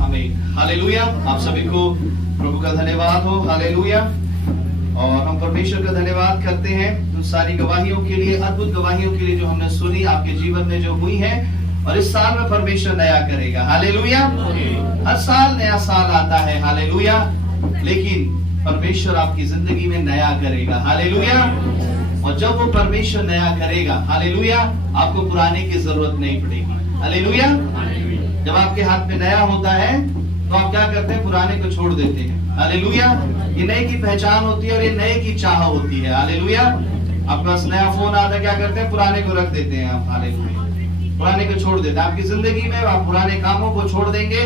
आमीन। हालेलुया। आप सभी को प्रभु का धन्यवाद हो। हालेलुया। और हम परमेश्वर का धन्यवाद करते हैं उन सारी गवाहियों के लिए, अद्भुत गवाहियों के लिए जो हमने सुनी, आपके जीवन में जो हुई है। और इस साल में परमेश्वर नया करेगा। हालेलुया। हर साल नया साल आता है। हालेलुया। लेकिन परमेश्वर आपकी जिंदगी में नया करेगा। हालेलुया। और जब वो परमेश्वर नया करेगा, हालेलुया, आपको पुराने की जरूरत नहीं पड़ेगी। हालेलुया। जब आपके हाथ में नया होता है तो आप क्या करते हैं? पुराने को छोड़ देते हैं। हालेलुया। ये नए की पहचान होती है और ये नए की चाह होती है। हालेलुया। आपके पास नया फोन आता है, क्या करते हैं? पुराने को रख देते हैं आप। हालेलुया। पुराने को छोड़ देते हैं। आपकी जिंदगी में आप पुराने कामों को छोड़ देंगे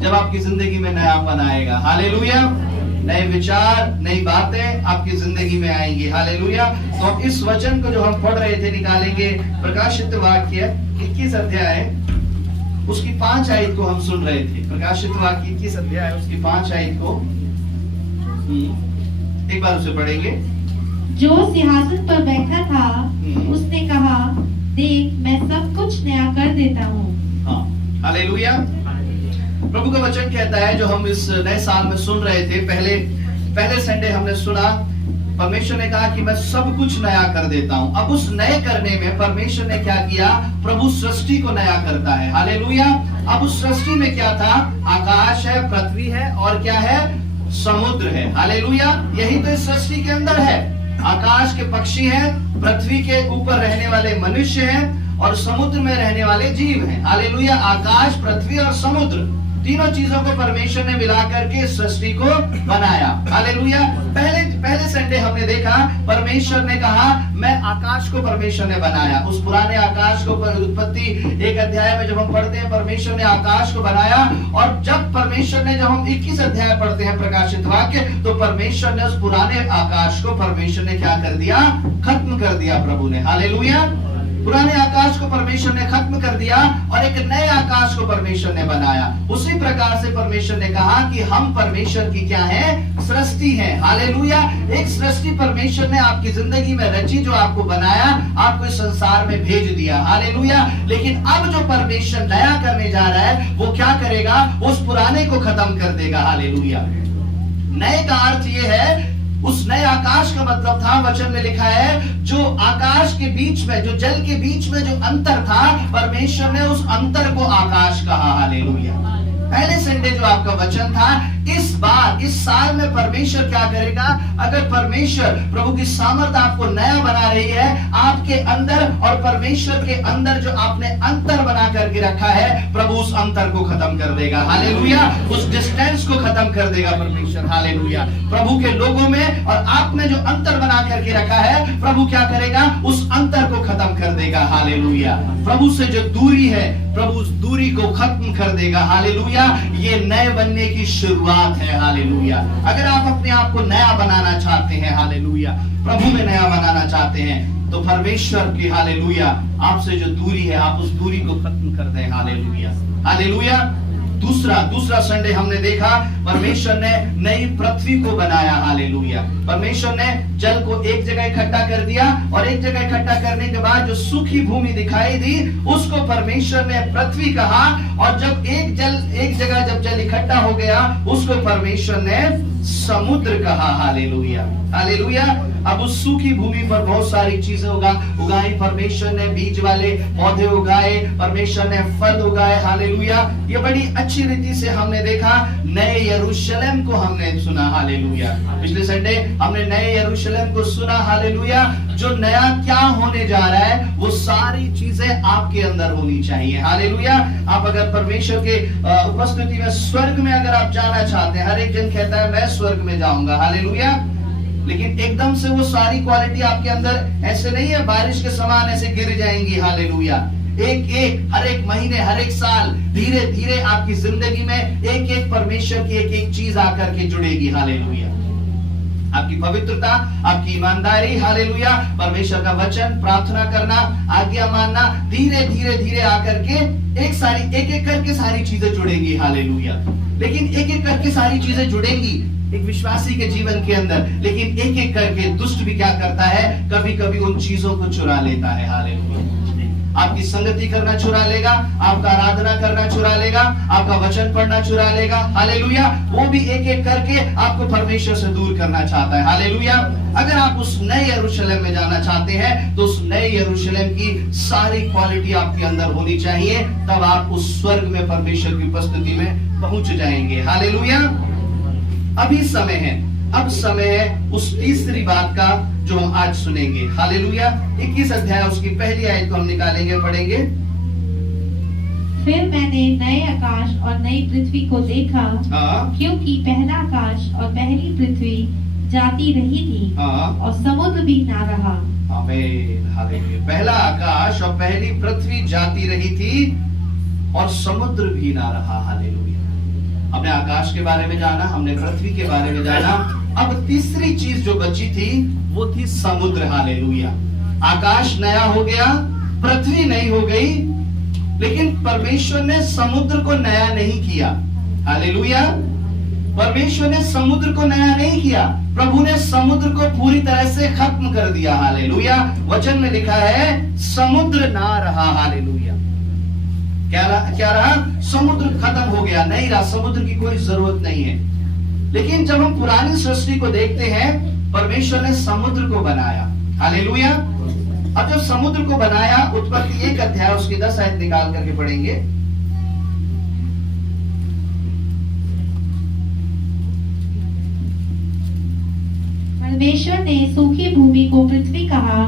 जब आपकी जिंदगी में नयापन आएगा। हालेलुया। नए विचार, नई बातें आपकी जिंदगी में आएंगी। हालेलुया। तो अब इस वचन को जो हम पढ़ रहे थे निकालेंगे प्रकाशित वाक्य 21 अध्याय, उसकी 5 आयत को हम सुन रहे थे। प्रकाशित वाक्य 21 अध्याय उसकी 5 आयत को एक बार उसे पढ़ेंगे। जो सिंहासन पर बैठा था उसने कहा, देख मैं सब कुछ नया कर देता हूँ। हाँ, हालेलुया। प्रभु का वचन कहता है, जो हम इस नए साल में सुन रहे थे, पहले संडे हमने सुना, परमेश्वर ने कहा कि मैं सब कुछ नया कर देता हूं। अब उस नए करने में परमेश्वर ने क्या किया? प्रभु सृष्टि को नया करता है। हालेलुया। अब उस सृष्टि में क्या था? आकाश है, पृथ्वी है और क्या है? समुद्र है। हालेलुया। यही तो इस सृष्टि के अंदर है। आकाश के पक्षी हैं, पृथ्वी के ऊपर रहने वाले मनुष्य हैं और समुद्र में रहने वाले जीव हैं। हालेलुया। आकाश, पृथ्वी और समुद्र, तीनों चीजों को परमेश्वर ने मिला करके सृष्टि को बनाया। हालेलुया। पहले संडे हमने देखा, परमेश्वर ने कहा मैं आकाश को परमेश्वर ने बनाया। उस पुराने आकाश को उत्पत्ति 1 अध्याय में जब हम पढ़ते हैं, परमेश्वर ने आकाश को बनाया। और जब परमेश्वर ने, जब हम 21 अध्याय पढ़ते हैं प्रकाशित वाक्य, तो परमेश्वर ने उस पुराने आकाश को परमेश्वर ने क्या कर दिया? खत्म कर दिया प्रभु ने। हालेलुया। पुराने आकाश को परमेश्वर ने खत्म कर दिया और एक नए आकाश को परमेश्वर ने बनाया। उसी प्रकार से परमेश्वर ने कहा कि हम परमेश्वर की क्या है? सृष्टि है। हालेलुया। एक सृष्टि परमेश्वर ने आपकी जिंदगी में रची, जो आपको बनाया, आपको इस संसार में भेज दिया। हालेलुया। लेकिन अब जो परमेश्वर नया करने जा रहा है, वो क्या करेगा? उस पुराने को खत्म कर देगा। हालेलुया। नए का अर्थ ये है, उस नए आकाश का मतलब था, वचन में लिखा है, जो आकाश के बीच में, जो जल के बीच में जो अंतर था, परमेश्वर ने उस अंतर को आकाश कहा। हालेलुया। पहले संडे जो आपका वचन था, इस बार, इस साल में परमेश्वर क्या करेगा? अगर परमेश्वर, प्रभु की सामर्थ आपको नया बना रही है आपके अंदर, और परमेश्वर के अंदर जो आपने अंतर बना करके रखा है, प्रभु उस अंतर को खत्म कर देगा। हालेलुया। उस डिस्टेंस को खत्म कर देगा परमेश्वर। हालेलुया। प्रभु के लोगों में और आप में जो अंतर बना करके रखा है, प्रभु क्या करेगा? उस अंतर को खत्म कर देगा। हालेलुया। प्रभु से जो दूरी है, प्रभु उस दूरी को खत्म कर देगा। हालेलुया। ये नए बनने की शुरुआत है। हालेलुया। अगर आप अपने आप को नया बनाना चाहते हैं, हालेलुया, प्रभु में नया बनाना चाहते हैं, तो परमेश्वर की, हालेलुया, आपसे जो दूरी है, आप उस दूरी को खत्म कर दें। हालेलुया। हालेलुया। दूसरा संडे हमने देखा, परमेश्वर ने नई पृथ्वी को बनाया। हालेलुया। परमेश्वर ने जल को एक जगह इकट्ठा कर दिया और एक जगह इकट्ठा करने के बाद जो सूखी भूमि दिखाई दी, उसको परमेश्वर ने पृथ्वी कहा। और जब एक जगह जब जल इकट्ठा हो गया, उसको परमेश्वर ने समुद्र कहा। हालेलुया। हालेलुया। अब उस सूखी भूमि पर बहुत सारी चीजें उगाई परमेश्वर ने, बीज वाले पौधे उगाए, परमेश्वर ने फल उगाए। हालेलुया। ये बड़ी अच्छी रीति से हमने देखा। नए यरूशलेम को हमने सुना। हालेलुया। पिछले संडे हमने नए यरूशलेम को सुना। हालेलुया। जो नया क्या होने जा रहा है, वो सारी चीजें आपके अंदर होनी चाहिए। हालेलुया। आप अगर परमेश्वर के उपस्थिति में, स्वर्ग में अगर आप जाना चाहते हैं, हर एक जन कहता है मैं स्वर्ग में जाऊंगा। हालेलुया। लेकिन एकदम से वो सारी क्वालिटी आपके अंदर ऐसे नहीं है, बारिश के समान ऐसे गिर जाएंगी। हालेलुया। हर एक महीने, हर एक साल, धीरे धीरे आपकी जिंदगी में एक परमेश्वर की एक चीज आकर के जुड़ेगी। हालेलुया। आपकी पवित्रता, आपकी ईमानदारी, हालेलुया, परमेश्वर का वचन, प्रार्थना करना, आज्ञा मानना, धीरे धीरे आकर के एक करके सारी चीजें जुड़ेंगी। हालेलुया। लेकिन एक करके सारी चीजें जुड़ेंगी एक विश्वासी के जीवन के अंदर, लेकिन एक करके दुष्ट भी क्या करता है? कभी कभी उन चीजों को चुरा लेता है। हालेलुया। आपकी संगति करना छुड़ा लेगा, आपका आराधना करना छुड़ा लेगा, आपका वचन पढ़ना छुड़ा लेगा। हालेलुया। वो भी एक एक करके आपको परमेश्वर से दूर करना चाहता है। हालेलुया। अगर आप उस नए यरूशलेम में जाना चाहते हैं तो उस नए यरूशलेम की सारी क्वालिटी आपके अंदर होनी चाहिए, तब आप उस स्वर्ग में परमेश्वर की उपस्थिति में पहुंच जाएंगे। हालेलुया। अभी समय है, अब समय है उस तीसरी बात का जो हम आज सुनेंगे। हालेलुया। 21 अध्याय उसकी पहली आयत को हम निकालेंगे, पढ़ेंगे। फिर मैंने नए आकाश और नई पृथ्वी को देखा, क्योंकि पहला आकाश और पहली पृथ्वी जाती रही थी और समुद्र भी ना रहा। आमीन। हालेलुया। पहला आकाश और पहली पृथ्वी जाती रही थी और समुद्र भी ना रहा। हालेलुया। हमने आकाश के बारे में जाना, हमने पृथ्वी के बारे में जाना, अब तीसरी चीज जो बची थी वो थी समुद्र। हालेलुया। आकाश नया हो गया, पृथ्वी नई हो गई, लेकिन परमेश्वर ने समुद्र को नया नहीं किया। हालेलुया। परमेश्वर ने समुद्र को नया नहीं किया, प्रभु ने समुद्र को पूरी तरह से खत्म कर दिया। हालेलुया। वचन में लिखा है समुद्र ना रहा। हालेलुया। क्या रहा? समुद्र खत्म हो गया, नहीं रहा, समुद्र की कोई जरूरत नहीं है। लेकिन जब हम पुरानी सृष्टि को देखते हैं, परमेश्वर ने समुद्र को बनाया। हालेलुया। अब जब समुद्र को बनाया, उत्पत्ति 1 अध्याय उसकी 10 आयत निकाल करके पढ़ेंगे। परमेश्वर ने सूखी भूमि को पृथ्वी कहा,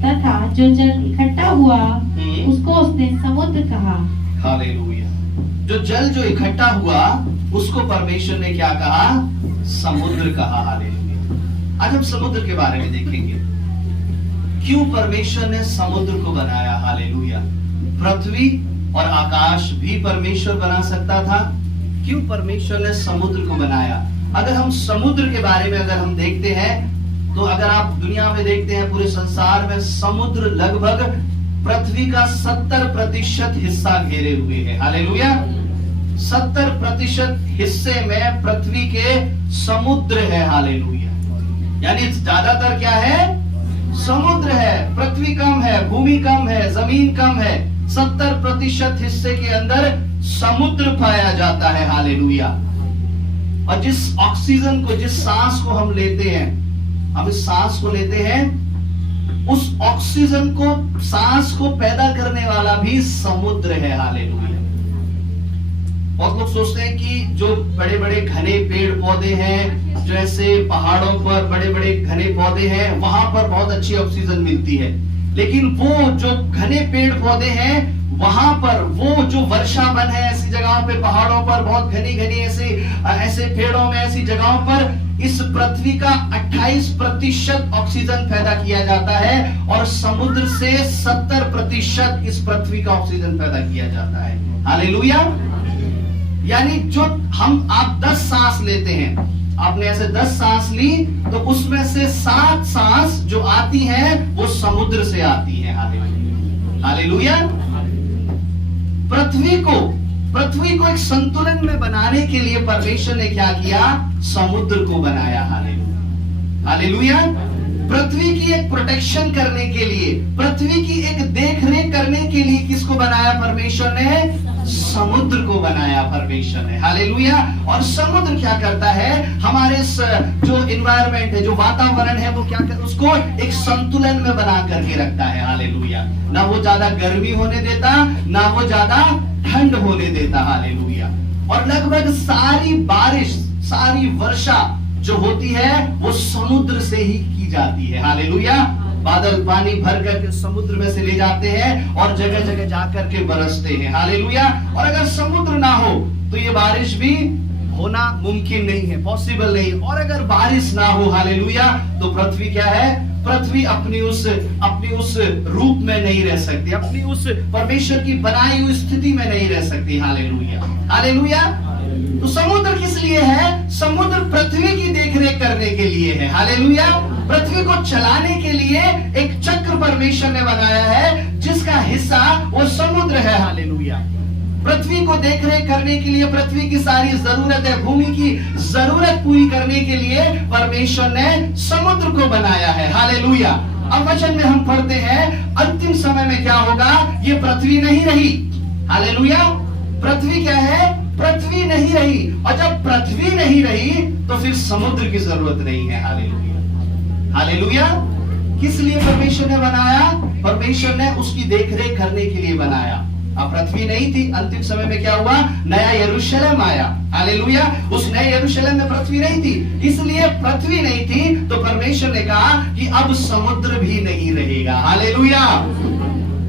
तथा जो जल इकट्ठा हुआ उसको उसने समुद्र कहा। हालेलुया। जो जल जो इकट्ठा हुआ उसको परमेश्वर ने क्या कहा? समुद्र कहा। हालेलुया। आज हम समुद्र के बारे में देखेंगे, क्यों परमेश्वर ने समुद्र को बनाया। हालेलुया। पृथ्वी और आकाश भी परमेश्वर बना सकता था, क्यों परमेश्वर ने समुद्र को बनाया? अगर हम समुद्र के बारे में अगर हम देखते हैं, तो अगर आप दुनिया में देखते हैं, पूरे संसार में समुद्र लगभग पृथ्वी का 70% हिस्सा घेरे हुए है। हालेलुया। 70% हिस्से में पृथ्वी के समुद्र है। हालेलुया। यानी ज्यादातर क्या है? समुद्र है। पृथ्वी कम है, भूमि कम है, जमीन कम है। 70% हिस्से के अंदर समुद्र पाया जाता है। हालेलुया। और जिस ऑक्सीजन को, जिस सांस को हम लेते हैं, हम इस सांस को लेते हैं, उस ऑक्सीजन को, सांस को पैदा करने वाला भी समुद्र है। हालेलुया। बहुत लोग सोचते हैं कि जो बड़े बड़े घने पेड़ पौधे हैं, जैसे पहाड़ों पर बड़े बड़े घने पौधे हैं, वहां पर बहुत अच्छी ऑक्सीजन मिलती है। लेकिन वो जो घने पेड़ पौधे हैं, वहां पर वो जो वर्षा वन है, ऐसी जगहों पे, पहाड़ों पर बहुत घनी घनी ऐसे पेड़ों में, ऐसी जगहों पर इस पृथ्वी का 28% ऑक्सीजन पैदा किया जाता है और समुद्र से 70% इस पृथ्वी का ऑक्सीजन पैदा किया जाता है। हालेलुया। यानी जो आप 10 सांस लेते हैं, आपने ऐसे 10 सांस ली, तो उसमें से 7 सांस जो आती हैं वो समुद्र से आती हैं। हालेलुया। हालेलुया। पृथ्वी को एक संतुलन में बनाने के लिए परमेश्वर ने क्या किया? समुद्र को बनाया। हालेलुया। हालेलुया। पृथ्वी की एक प्रोटेक्शन करने के लिए, पृथ्वी की एक देखरेख करने के लिए किसको बनाया परमेश्वर ने? समुद्र को बनाया परमेश्वर ने। हालेलुया। और समुद्र क्या करता है? हमारे जो एनवायरनमेंट है, जो वातावरण है, वो क्या कर, उसको एक संतुलन में बना करके रखता है। हालेलुया। ना वो ज्यादा गर्मी होने देता, ना वो ज्यादा ठंड होने देता। हालेलुया। और लगभग सारी बारिश, सारी वर्षा जो होती है वो समुद्र से ही की जाती है। हालेलुया। बादल पानी भर करके समुद्र में से ले जाते हैं और जगह जगह जाकर के बरसते हैं। हालेलुया। और अगर समुद्र ना हो तो ये बारिश भी होना मुमकिन नहीं है, पॉसिबल नहीं। और अगर बारिश ना हो, हालेलुया, तो पृथ्वी क्या है? पृथ्वी अपनी उस रूप में नहीं रह सकती, अपनी उस परमेश्वर की बनाई हुई स्थिति में नहीं रह सकती। हालेलुया। हालेलुया। तो समुद्र किस लिए है? समुद्र पृथ्वी की देखरेख करने के लिए है। हालेलुया। पृथ्वी को चलाने के लिए एक चक्र परमेश्वर ने बनाया है, जिसका हिस्सा वो समुद्र है। हालेलुया। पृथ्वी को देखरेख करने के लिए, पृथ्वी की सारी जरूरत है, भूमि की जरूरत पूरी करने के लिए परमेश्वर ने समुद्र को बनाया है। हालेलुया। अब वचन में हम पढ़ते हैं अंतिम समय में क्या होगा, ये पृथ्वी नहीं रही। हालेलुया। पृथ्वी क्या है, पृथ्वी नहीं रही। और जब पृथ्वी नहीं रही तो फिर समुद्र की जरूरत नहीं है। हालेलुया। हालेलुया। किस लिए परमेश्वर ने बनाया, परमेश्वर ने उसकी देखरेख करने के लिए बनाया। अब पृथ्वी नहीं थी, अंतिम समय में क्या हुआ, नया यरूशलेम आया। हालेलुया। उस नए यरूशलेम में पृथ्वी नहीं थी, इसलिए पृथ्वी नहीं थी तो परमेश्वर ने कहा कि अब समुद्र भी नहीं रहेगा। हालेलुया।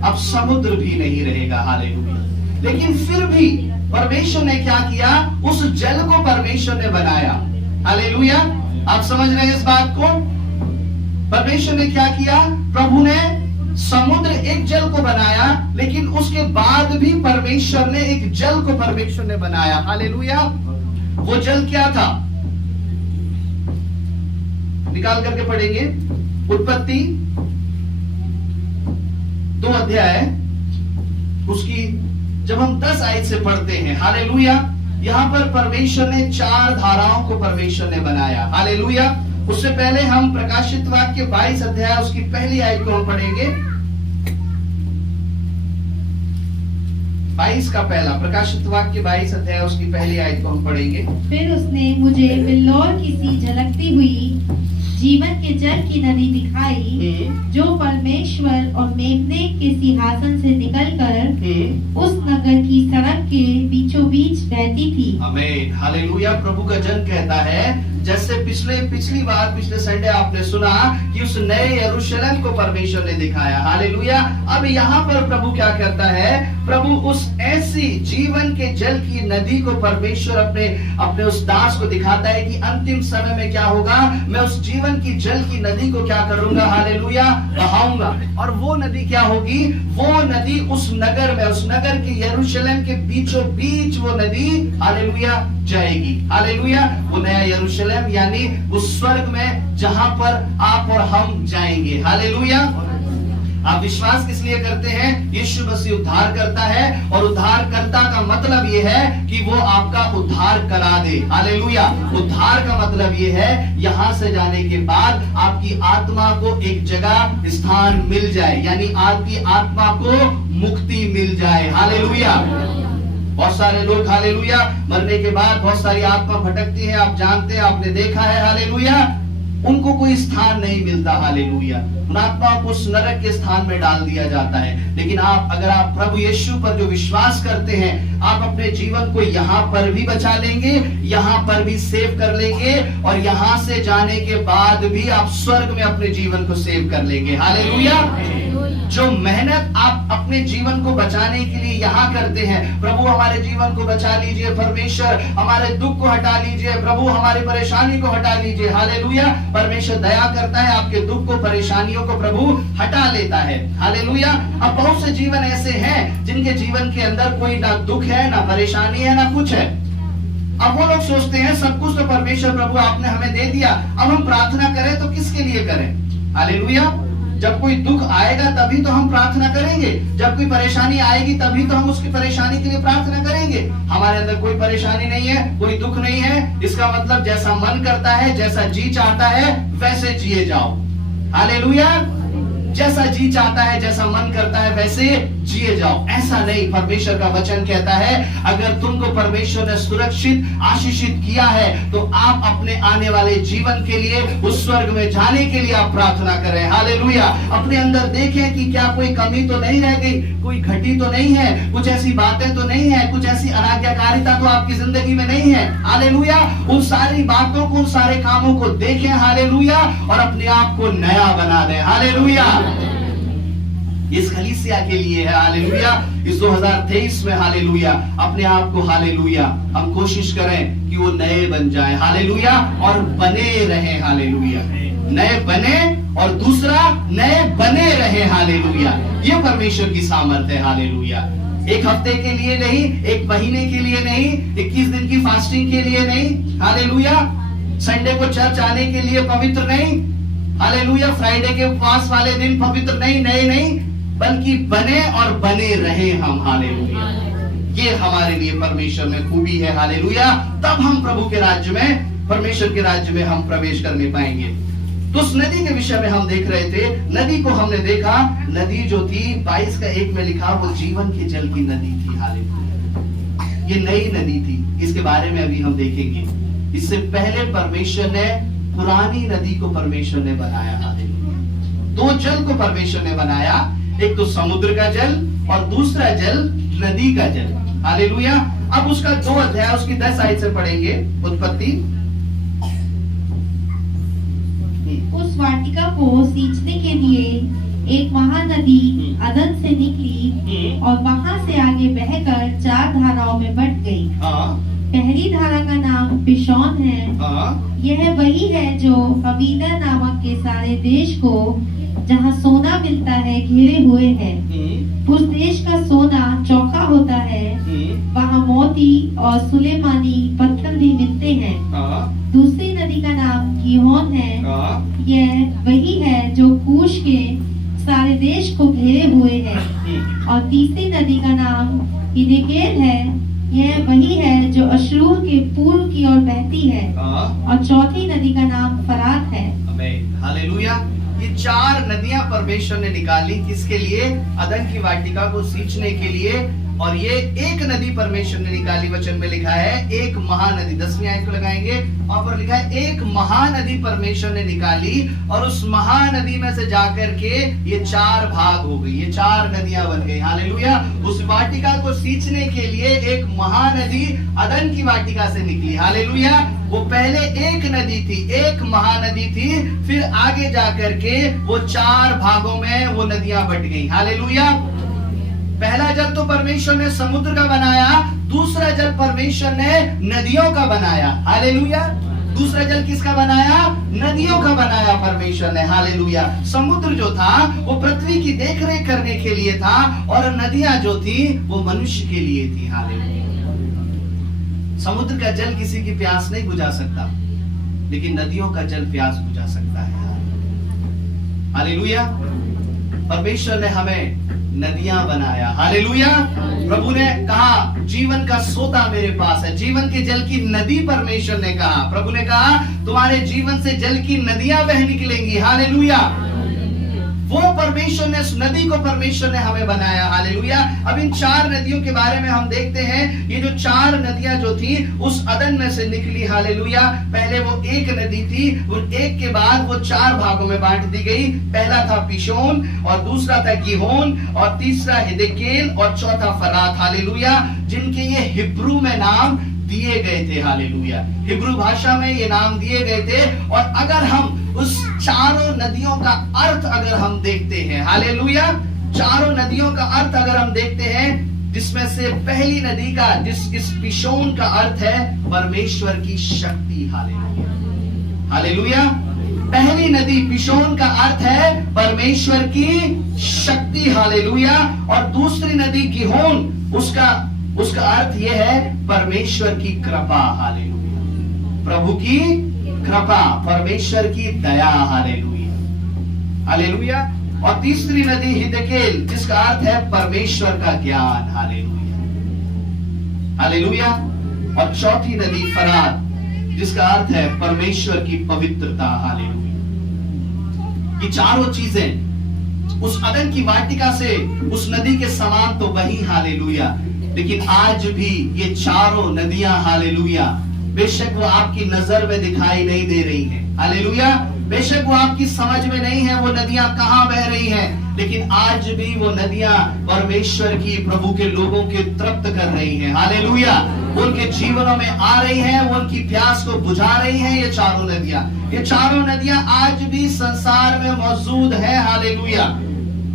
अब समुद्र भी नहीं रहेगा। हालेलुया। लेकिन फिर भी परमेश्वर ने क्या किया, उस जल को परमेश्वर ने बनाया। हालेलुया। आप समझ रहे हैं इस बात को। परमेश्वर ने क्या किया, प्रभु ने समुद्र एक जल को बनाया, लेकिन उसके बाद भी परमेश्वर ने एक जल को परमेश्वर ने बनाया। हालेलुया। वो जल क्या था, निकाल करके पढ़ेंगे। उत्पत्ति 2 अध्याय उसकी जब हम 10 आयत से पढ़ते हैं। हालेलुया। यहां पर परमेश्वर ने 4 धाराओं को परमेश्वर ने बनाया। हालेलुया। उससे पहले हम प्रकाशित वाक्य 22 अध्याय उसकी पहली आयत को हम पढ़ेंगे। 22 का पहला, प्रकाशित वाक्य 22 अध्याय उसकी पहली आयत को हम पढ़ेंगे। फिर उसने मुझे बिल्लौर की सी झलकती हुई जीवन के जल की नदी दिखाई, जो परमेश्वर और मेमने के सिंहासन से निकलकर उस नगर की सड़क के बीचों बीच बहती थी। आमीन। हालेलुया। प्रभु का जन कहता है, जैसे पिछले संडे आपने सुना कि उस नए यरूशलेम को परमेश्वर ने दिखाया। हालेलुया। अब यहाँ पर प्रभु क्या करता है, प्रभु उस ऐसी जीवन के जल की नदी को परमेश्वर अपने उस दास को दिखाता है कि अंतिम समय में क्या होगा, मैं उस जीवन की जल की नदी को क्या करूंगा, हालेलुया, बहाऊंगा। और वो नदी क्या होगी, वो नदी उस नगर में, उस नगर के यरूशलेम के बीचों बीच वो नदी, हालेलुया, जाएगी। हालेलुया। वो नया यरूशलेम यानी उस स्वर्ग में जहां पर आप और हम जाएंगे। हालेलुया। आप विश्वास किस लिए करते हैं, यीशु मसीह उद्धार करता है, और उद्धारकर्ता का मतलब ये है कि वो आपका उद्धार करा दे। हालेलुया। उद्धार का मतलब ये है यहां से जाने के बाद आपकी आत्मा को एक जगह स्थान मिल जाए, यानी आपकी आत्मा को मुक्ति मिल जाए। हालेलुया। बहुत सारे लोग, हालेलुया, मरने के बाद बहुत सारी आत्मा भटकती है, आप जानते हैं, आपने देखा है। हालेलुया। उनको कोई स्थान नहीं मिलता। हालेलुया। उन आत्माओं को उस नरक के स्थान में डाल दिया जाता है। लेकिन अगर आप प्रभु यीशु पर जो विश्वास करते हैं, आप अपने जीवन को यहाँ पर भी बचा लेंगे, यहाँ पर भी सेव कर लेंगे, और यहाँ से जाने के बाद भी आप स्वर्ग में अपने जीवन को सेव कर लेंगे। हालेलुया। जो मेहनत आप अपने जीवन को बचाने के लिए यहाँ करते हैं, प्रभु हमारे जीवन को बचा लीजिए, परमेश्वर हमारे दुख को हटा लीजिए, प्रभु हमारी परेशानी को हटा लीजिए। हालेलुया। परमेश्वर दया करता है, आपके दुख को, परेशानियों को प्रभु हटा लेता है। हालेलुया। अब बहुत से जीवन ऐसे हैं जिनके जीवन के अंदर कोई ना दुख है, ना परेशानी है, ना कुछ है। अब वो लोग सोचते हैं सब कुछ तो परमेश्वर प्रभु आपने हमें दे दिया, अब हम प्रार्थना करें तो किसके लिए करें। हालेलुया। जब कोई दुख आएगा तभी तो हम प्रार्थना करेंगे, जब कोई परेशानी आएगी तभी तो हम उसकी परेशानी के लिए प्रार्थना करेंगे। हमारे अंदर कोई परेशानी नहीं है, कोई दुख नहीं है, इसका मतलब जैसा मन करता है, जैसा जी चाहता है वैसे जिए जाओ। हालेलुया। जैसा जी चाहता है, जैसा मन करता है वैसे जिए जाओ। ऐसा नहीं, परमेश्वर का वचन कहता है अगर तुमको परमेश्वर ने सुरक्षित, आशीषित किया है तो आप अपने आने वाले जीवन के लिए, उस स्वर्ग में जाने के लिए आप प्रार्थना करें। हालेलुया। अपने अंदर देखें कि क्या कोई कमी तो नहीं रह गई, कोई घटी तो नहीं है, कुछ ऐसी बातें तो नहीं है, कुछ ऐसी अनाज्ञाकारिता तो आपकी जिंदगी में नहीं है। हालेलुया। उन सारी बातों को, उन सारे कामों को देखें। हालेलुया। और अपने आप को नया बना दें। हालेलुया। इस कलीसिया के लिए है। हालेलुया। इस 2023 में, हालेलुया, अपने आप को, हालेलुया, हम कोशिश करें कि वो नए बन जाए। हालेलुया। और बने रहे। हालेलुया। नए बने और दूसरा नए बने रहे। हालेलुया। ये परमेश्वर की सामर्थ है। हालेलुया। एक हफ्ते के लिए नहीं, एक महीने के लिए नहीं, 21 दिन की फास्टिंग के लिए नहीं। हालेलुया। संडे को चर्च आने के लिए पवित्र नहीं। हालेलुया। फ्राइडे के उपवास वाले दिन पवित्र नहीं, नए नहीं, बल्कि बने और बने रहे हम। हालेलुया। ये हमारे लिए परमेश्वर में खूबी है। हालेलुया। तब हम प्रभु के राज्य में, परमेश्वर के राज्य में हम प्रवेश करने पाएंगे। तो उस नदी के विषय में हम देख रहे थे। नदी को हमने देखा, नदी जो थी 22:1 में लिखा वो जीवन के जल की नदी थी। हालेलुया। ये नई नदी थी, इसके बारे में अभी हम देखेंगे। इससे पहले परमेश्वर ने पुरानी नदी को परमेश्वर ने बनाया। हालेलुया। दो जल को परमेश्वर ने बनाया, एक तो समुद्र का जल और दूसरा जल नदी का जल। हालेलुया। अब उसका 2 अध्याय उसकी 10 आयत से पढ़ेंगे। उत्पत्ति। उस वाटिका को सींचने के लिए एक महानदी अदन से निकली और वहां से आगे बहकर 4 धाराओं में बट गई। पहली धारा का नाम पिशोन है। यह वही है जो हवीला नामक के सारे देश को, जहाँ सोना मिलता है, घेरे हुए है। उस देश का सोना चौका होता है, वहाँ मोती और सुलेमानी पत्थर भी मिलते हैं। दूसरी नदी का नाम गीहोन है। यह वही है जो कूश के सारे देश को घेरे हुए है। और तीसरी नदी का नाम हिदकेल है। यह वही है जो अश्शूर के पूर्व की ओर बहती है। और चौथी नदी का नाम फरात है। हालेलुया। ये 4 नदियां परमेश्वर ने निकाली, किसके लिए? अदन की वाटिका को सींचने के लिए। और ये एक नदी परमेश्वर ने निकाली, वचन में लिखा है एक महानदी। 10वीं आयत को लगाएंगे, वहां पर लिखा है एक महानदी परमेश्वर ने निकाली, और उस महानदी में से जाकर के ये 4 भाग हो गई, ये 4 नदियां बन गई। हालेलुया। उस वाटिका को सींचने के लिए एक महानदी अदन की वाटिका से निकली। हालेलुया। वो पहले एक नदी थी, एक महानदी थी, फिर आगे जाकर के वो 4 भागों में वो नदियां बट गई। हालेलुया। पहला जल तो परमेश्वर ने समुद्र का बनाया, दूसरा जल परमेश्वर ने नदियों का बनाया। हालेलुया। दूसरा जल किसका बनाया? नदियों का बनाया परमेश्वर ने। हालेलुया। समुद्र जो था वो पृथ्वी की देखरेख करने के लिए था, और नदियां जो थी वो मनुष्य के लिए थी। हालेलुया। समुद्र का जल किसी की प्यास नहीं बुझा सकता, लेकिन नदियों का जल प्यास बुझा सकता है। हालेलुया। परमेश्वर ने हमें नदियां बनाया। हालेलुया। प्रभु ने कहा जीवन का सोता मेरे पास है, जीवन के जल की नदी परमेश्वर ने कहा। प्रभु ने कहा तुम्हारे जीवन से जल की नदियां बह निकलेंगी। हालेलुया। वो परमेश्वर ने, उस नदी को परमेश्वर ने हमें बनाया। हालेलुया। अब इन 4 नदियों के बारे में हम देखते हैं। ये जो 4 नदियां जो थी उस अदन में से निकली। हालेलुया। पहले वो एक नदी थी, वो एक के बाद वो 4 भागों में बांट दी गई। पहला था पिशोन, और दूसरा था गीहोन, और तीसरा हिदकेल, और चौथा फरात। हालेलुया। जिनके ये हिब्रू में नाम दिए गए थे। हालेलुया। हिब्रू भाषा में ये नाम दिए गए थे। और अगर हम उस 4 नदियों का अर्थ अगर हम देखते हैं, हालेलुया, 4 नदियों का अर्थ अगर हम देखते हैं, जिसमें से पहली नदी का, इस पिशोन का अर्थ है परमेश्वर की शक्ति। हालेलुया। हालेलुया। पहली नदी पिशोन का अर्थ है परमेश्वर की शक्ति। हालेलुया। और दूसरी नदी गीहोन, उसका अर्थ यह है परमेश्वर की कृपा। हालेलुया। प्रभु की कृपा, परमेश्वर की दया। हालेलुया। हालेलुया। और तीसरी नदी हिदकेल, जिसका अर्थ है परमेश्वर का ज्ञान। हालेलुया। हालेलुया। और चौथी नदी फरात, जिसका अर्थ है परमेश्वर की पवित्रता। हालेलुया। ये 4 चीजें उस अदन की वाटिका से उस नदी के समान तो वही। हालेलुया। लेकिन आज भी ये 4 नदियां, हालेलुया, बेशक वो आपकी नजर में दिखाई नहीं दे रही हैं। हालेलुया। बेशक वो आपकी समझ में नहीं है वो नदियां कहां बह रही हैं, लेकिन आज भी वो नदियां परमेश्वर की, प्रभु के लोगों के तृप्त कर रही हैं। हालेलुया। उनके जीवनों में आ रही हैं, वो उनकी प्यास को बुझा रही हैं। ये 4 नदियां, ये 4 नदियां आज भी संसार में मौजूद है। हालेलुया।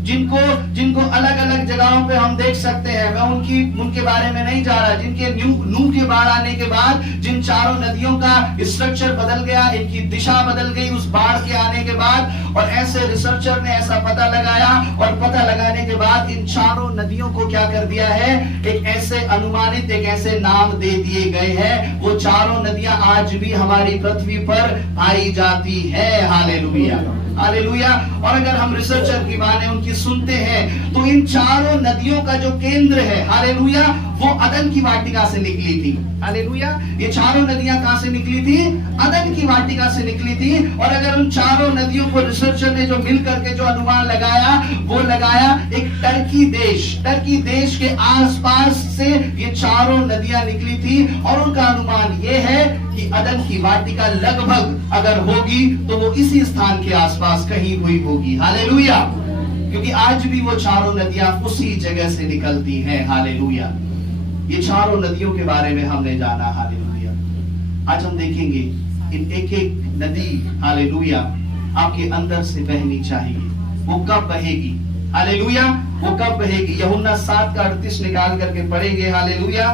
जिनको अलग अलग जगहों पे हम देख सकते हैं। मैं उनके बारे में नहीं जा रहा। जिनके नूह के बाढ़ आने के बाद जिन 4 नदियों का स्ट्रक्चर बदल गया, इनकी दिशा बदल गई उस बाढ़ के आने के बाद। और ऐसे रिसर्चर ने ऐसा पता लगाया, और पता लगाने के बाद इन 4 नदियों को क्या कर दिया है, एक ऐसे अनुमानित, एक ऐसे नाम दे दिए गए हैं। वो 4 नदियां आज भी हमारी पृथ्वी पर पाई जाती है। हालेलुया। हालेलुया। और अगर हम रिसर्चर की बातें उनकी सुनते हैं, तो इन 4 नदियों का जो केंद्र है, हालेलुया, वो अदन की वाटिका से निकली थी। हालेलुया। ये चारों नदियां कहां से निकली थी? अदन की वाटिका से निकली थी। और अगर उन चारों नदियों को रिसर्चर ने जो मिल करके जो अनुमान लगाया, वो लगाया एक टर्की देश के आसपास से ये चारों नदियां निकली थी। और उनका अनुमान ये है कि अदन की वाटिका लगभग अगर होगी तो वो इसी स्थान के आसपास कहीं हुई होगी। हालेलुया। क्योंकि आज भी वो चारों नदियां उसी जगह से निकलती हैं। हालेलुया। ये चारों नदियों के बारे में हमने जाना। हालेलुया। आज हम देखेंगे इन एक एक नदी, हालेलुया, आपके अंदर से बहनी चाहिए। वो कब बहेगी? हालेलुया। वो कब बहेगी? यूहन्ना 7:38 निकाल करके पढ़ेंगे। हालेलुया।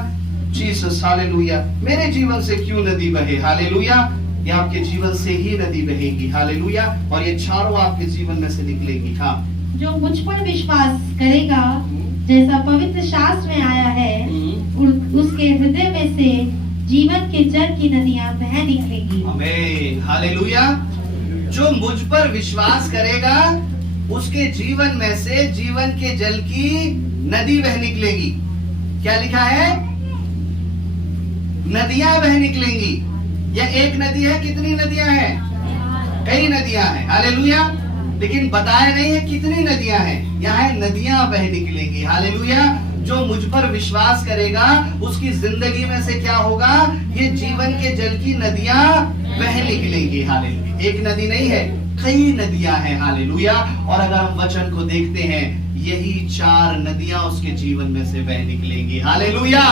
Jesus, hallelujah. मेरे जीवन से क्यों नदी बहे? हालेलुया। ये आपके जीवन से ही नदी बहेगी। हालेलुया। और ये चारों आपके जीवन में से निकलेगी। हाँ, जो मुझ पर विश्वास करेगा, जैसा पवित्र शास्त्र में आया है, उसके हृदय में से जीवन के जल की नदियां बह निकलेंगी। आमीन। हालेलुया। जो मुझ पर विश्वास करेगा, उसके जीवन में से जीवन के जल की नदी बह निकलेगी। क्या लिखा है? नदियां बह निकलेंगी। यह एक नदी है? कितनी नदियां हैं? कई नदियां हैं। हालेलुया। लेकिन बताया नहीं है कितनी नदियां हैं। यहाँ है नदियां बह निकलेंगी। हालेलुया। जो मुझ पर विश्वास करेगा, उसकी जिंदगी में से क्या होगा? ये जीवन के जल की नदियां बह निकलेंगी। हालेलुया। एक नदी नहीं है, कई नदियां हैं। हालेलुया। और अगर हम वचन को देखते हैं, यही 4 नदियां उसके जीवन में से बह निकलेंगी। हालेलुया।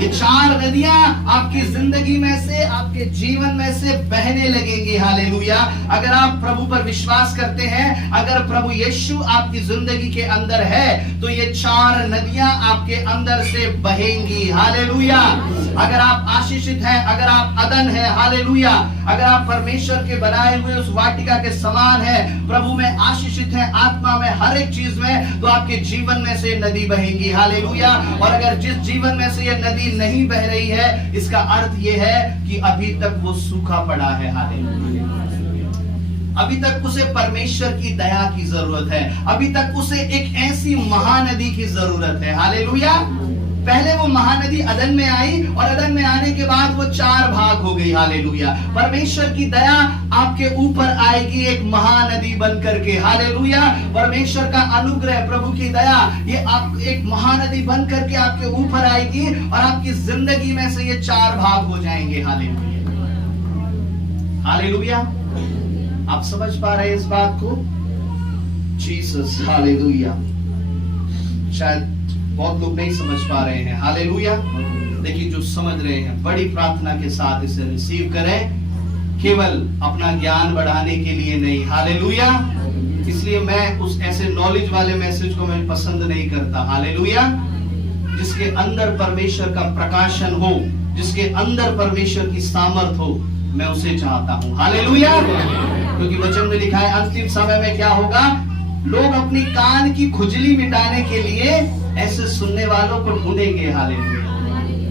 ये 4 नदियां आपकी जिंदगी में से, आपके जीवन में से बहने लगेंगी। हालेलुया। अगर आप प्रभु पर विश्वास करते हैं, अगर प्रभु यीशु आपकी जिंदगी के अंदर है, तो ये 4 नदियां आपके अंदर से बहेंगी। हालेलुया। अगर आप आशीषित हैं, अगर आप अदन है, हालेलुया, अगर आप परमेश्वर के बनाए हुए उस वाटिका के समान है, प्रभु में आशीषित है, आत्मा में, हर एक चीज में, तो आपके जीवन में से नदी बहेगी। हालेलुया। और अगर जिस जीवन में से ये नदी नहीं बह रही है, इसका अर्थ ये है कि अभी तक वो सूखा पड़ा है। हालेलुया। अभी तक उसे परमेश्वर की दया की जरूरत है। अभी तक उसे एक ऐसी महानदी की जरूरत है। हालेलुया। पहले वो महानदी अदन में आई, और अदन में आने के बाद वो 4 भाग हो गई। हालेलुया। परमेश्वर की दया आपके ऊपर आएगी एक महानदी बन करके। हालेलुया। परमेश्वर का अनुग्रह, प्रभु की दया, ये आप एक महानदी बन करके आपके ऊपर आएगी, और आपकी जिंदगी में से ये 4 भाग हो जाएंगे। हालेलुया। हालेलुया। आप समझ पा रहे हैं इस बात को? Jesus, hallelujah. शायद बहुत लोग नहीं समझ पा रहे हैं। हालेलुया। लेकिन जो समझ रहे हैं, बड़ी प्रार्थना के साथ इसे रिसीव करें, केवल अपना ज्ञान बढ़ाने के लिए नहीं। हालेलुया। इसलिए मैं उस ऐसे नॉलेज वाले मैसेज को मैं पसंद नहीं करता। हालेलुया। जिसके अंदर परमेश्वर का प्रकाशन हो, जिसके अंदर परमेश्वर की सामर्थ हो, मैं उसे चाहता हूं। हालेलुया। क्योंकि वचन में लिखा है, अंतिम समय में क्या होगा? लोग अपनी कान की खुजली मिटाने के लिए ऐसे सुनने वालों को ढूंढेंगे। हालेलुया।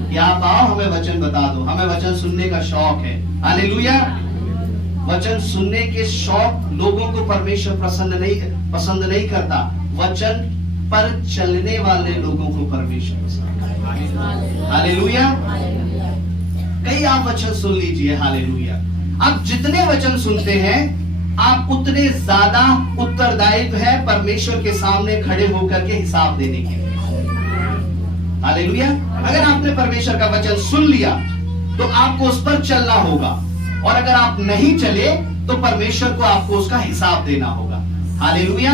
कि आप आओ, हमें वचन बता दो, हमें वचन सुनने का शौक है। हालेलुया। वचन सुनने के शौक लोगों को परमेश्वर पसंद नहीं करता। वचन पर चलने वाले लोगों को परमेश्वर पसंद करता है। हालेलुया। कई आप वचन सुन लीजिए। हालेलुया। आप जितने वचन सुनते हैं, आप उतने ज्यादा उत्तरदायित्व है परमेश्वर के सामने खड़े होकर के हिसाब देने के लिए। हालेलुया। अगर आपने परमेश्वर का वचन सुन लिया, तो आपको उस पर चलना होगा, और अगर आप नहीं चले, तो परमेश्वर को आपको उसका हिसाब देना होगा। हालेलुया।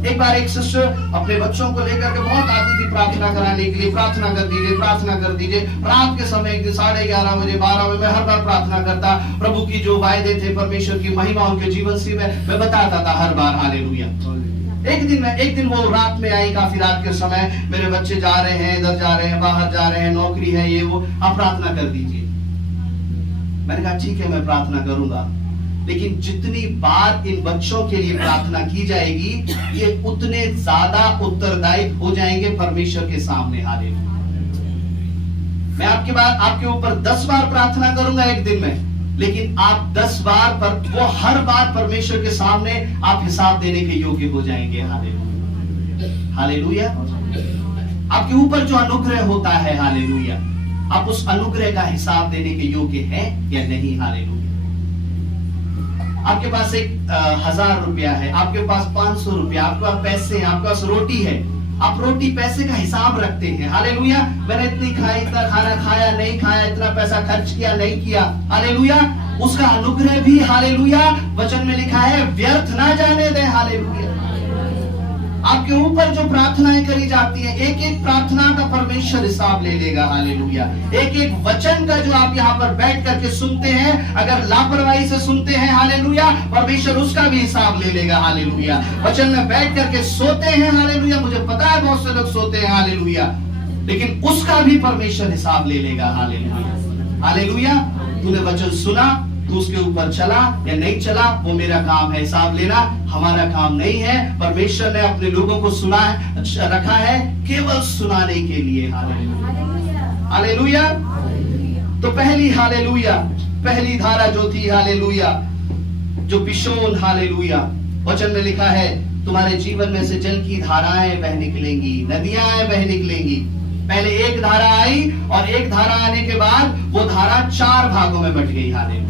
एक बार एक सिस्टर अपने बच्चों को लेकर के बहुत आती थी प्रार्थना कराने के लिए। प्रार्थना कर दीजिए, प्रार्थना कर दीजिए। रात के समय 11:30 बजे, 12 बजे मैं हर बार प्रार्थना करता। प्रभु की जो वायदे थे, परमेश्वर की महिमा उनके जीवन से मैं बताता था हर बार। हालेलुया। एक दिन वो रात में आई, काफी रात के समय, मेरे बच्चे जा रहे हैं, इधर जा रहे हैं, बाहर जा रहे हैं, नौकरी है, ये वो, आप प्रार्थना कर दीजिए। मैंने कहा ठीक है, मैं प्रार्थना करूंगा। लेकिन जितनी बार इन बच्चों के लिए प्रार्थना की जाएगी, ये उतने ज्यादा उत्तरदायी हो जाएंगे परमेश्वर के सामने। हालेलुया। मैं आपके ऊपर 10 बार प्रार्थना करूंगा एक दिन में, लेकिन आप 10 बार पर, वो हर बार परमेश्वर के सामने आप हिसाब देने के योग्य हो जाएंगे। हालेलुया। हालेलुया। आपके ऊपर जो अनुग्रह होता है, हालेलुया, आप उस अनुग्रह का हिसाब देने के योग्य हैं या नहीं? हालेलुया। आपके पास 1000 रुपया है, आपके पास 500 रुपया, आपके पास पैसे हैं, आपके पास रोटी है, आप रोटी पैसे का हिसाब रखते हैं, हालेलुया। मैंने इतनी खाई, इतना खाना खाया, नहीं खाया, इतना पैसा खर्च किया, नहीं किया, हालेलुया। उसका अनुग्रह भी, हालेलुया, वचन में लिखा है व्यर्थ ना जाने दे, हालेलुया। आपके ऊपर जो प्रार्थनाएं करी जाती हैं, एक एक प्रार्थना का परमेश्वर हिसाब ले लेगा, हालेलुया। एक एक वचन का जो आप यहाँ पर बैठ करके सुनते हैं, अगर लापरवाही से सुनते हैं, हालेलुया, परमेश्वर उसका भी हिसाब ले लेगा, हालेलुया। वचन में बैठ करके सोते हैं, हालेलुया, मुझे पता है बहुत से लोग सोते हैं, हालेलुया, लेकिन उसका भी परमेश्वर हिसाब ले लेगा, हालेलुया। हालेलुया। तूने वचन सुना, तू उसके ऊपर चला या नहीं चला, वो मेरा काम है, हिसाब लेना हमारा काम नहीं है। परमेश्वर ने अपने लोगों को सुना है, रखा है केवल सुनाने के लिए, हालेलुया, हालेलुया। तो पहली, हालेलुया, पहली धारा जो थी, हालेलुया, जो पिशोन, हालेलुया, वचन में लिखा है तुम्हारे जीवन में से जल की धाराएं बह निकलेंगी, नदियां बह निकलेंगी। पहले एक धारा आई और एक धारा आने के बाद वो धारा 4 भागों में बट गई, हालेलुया,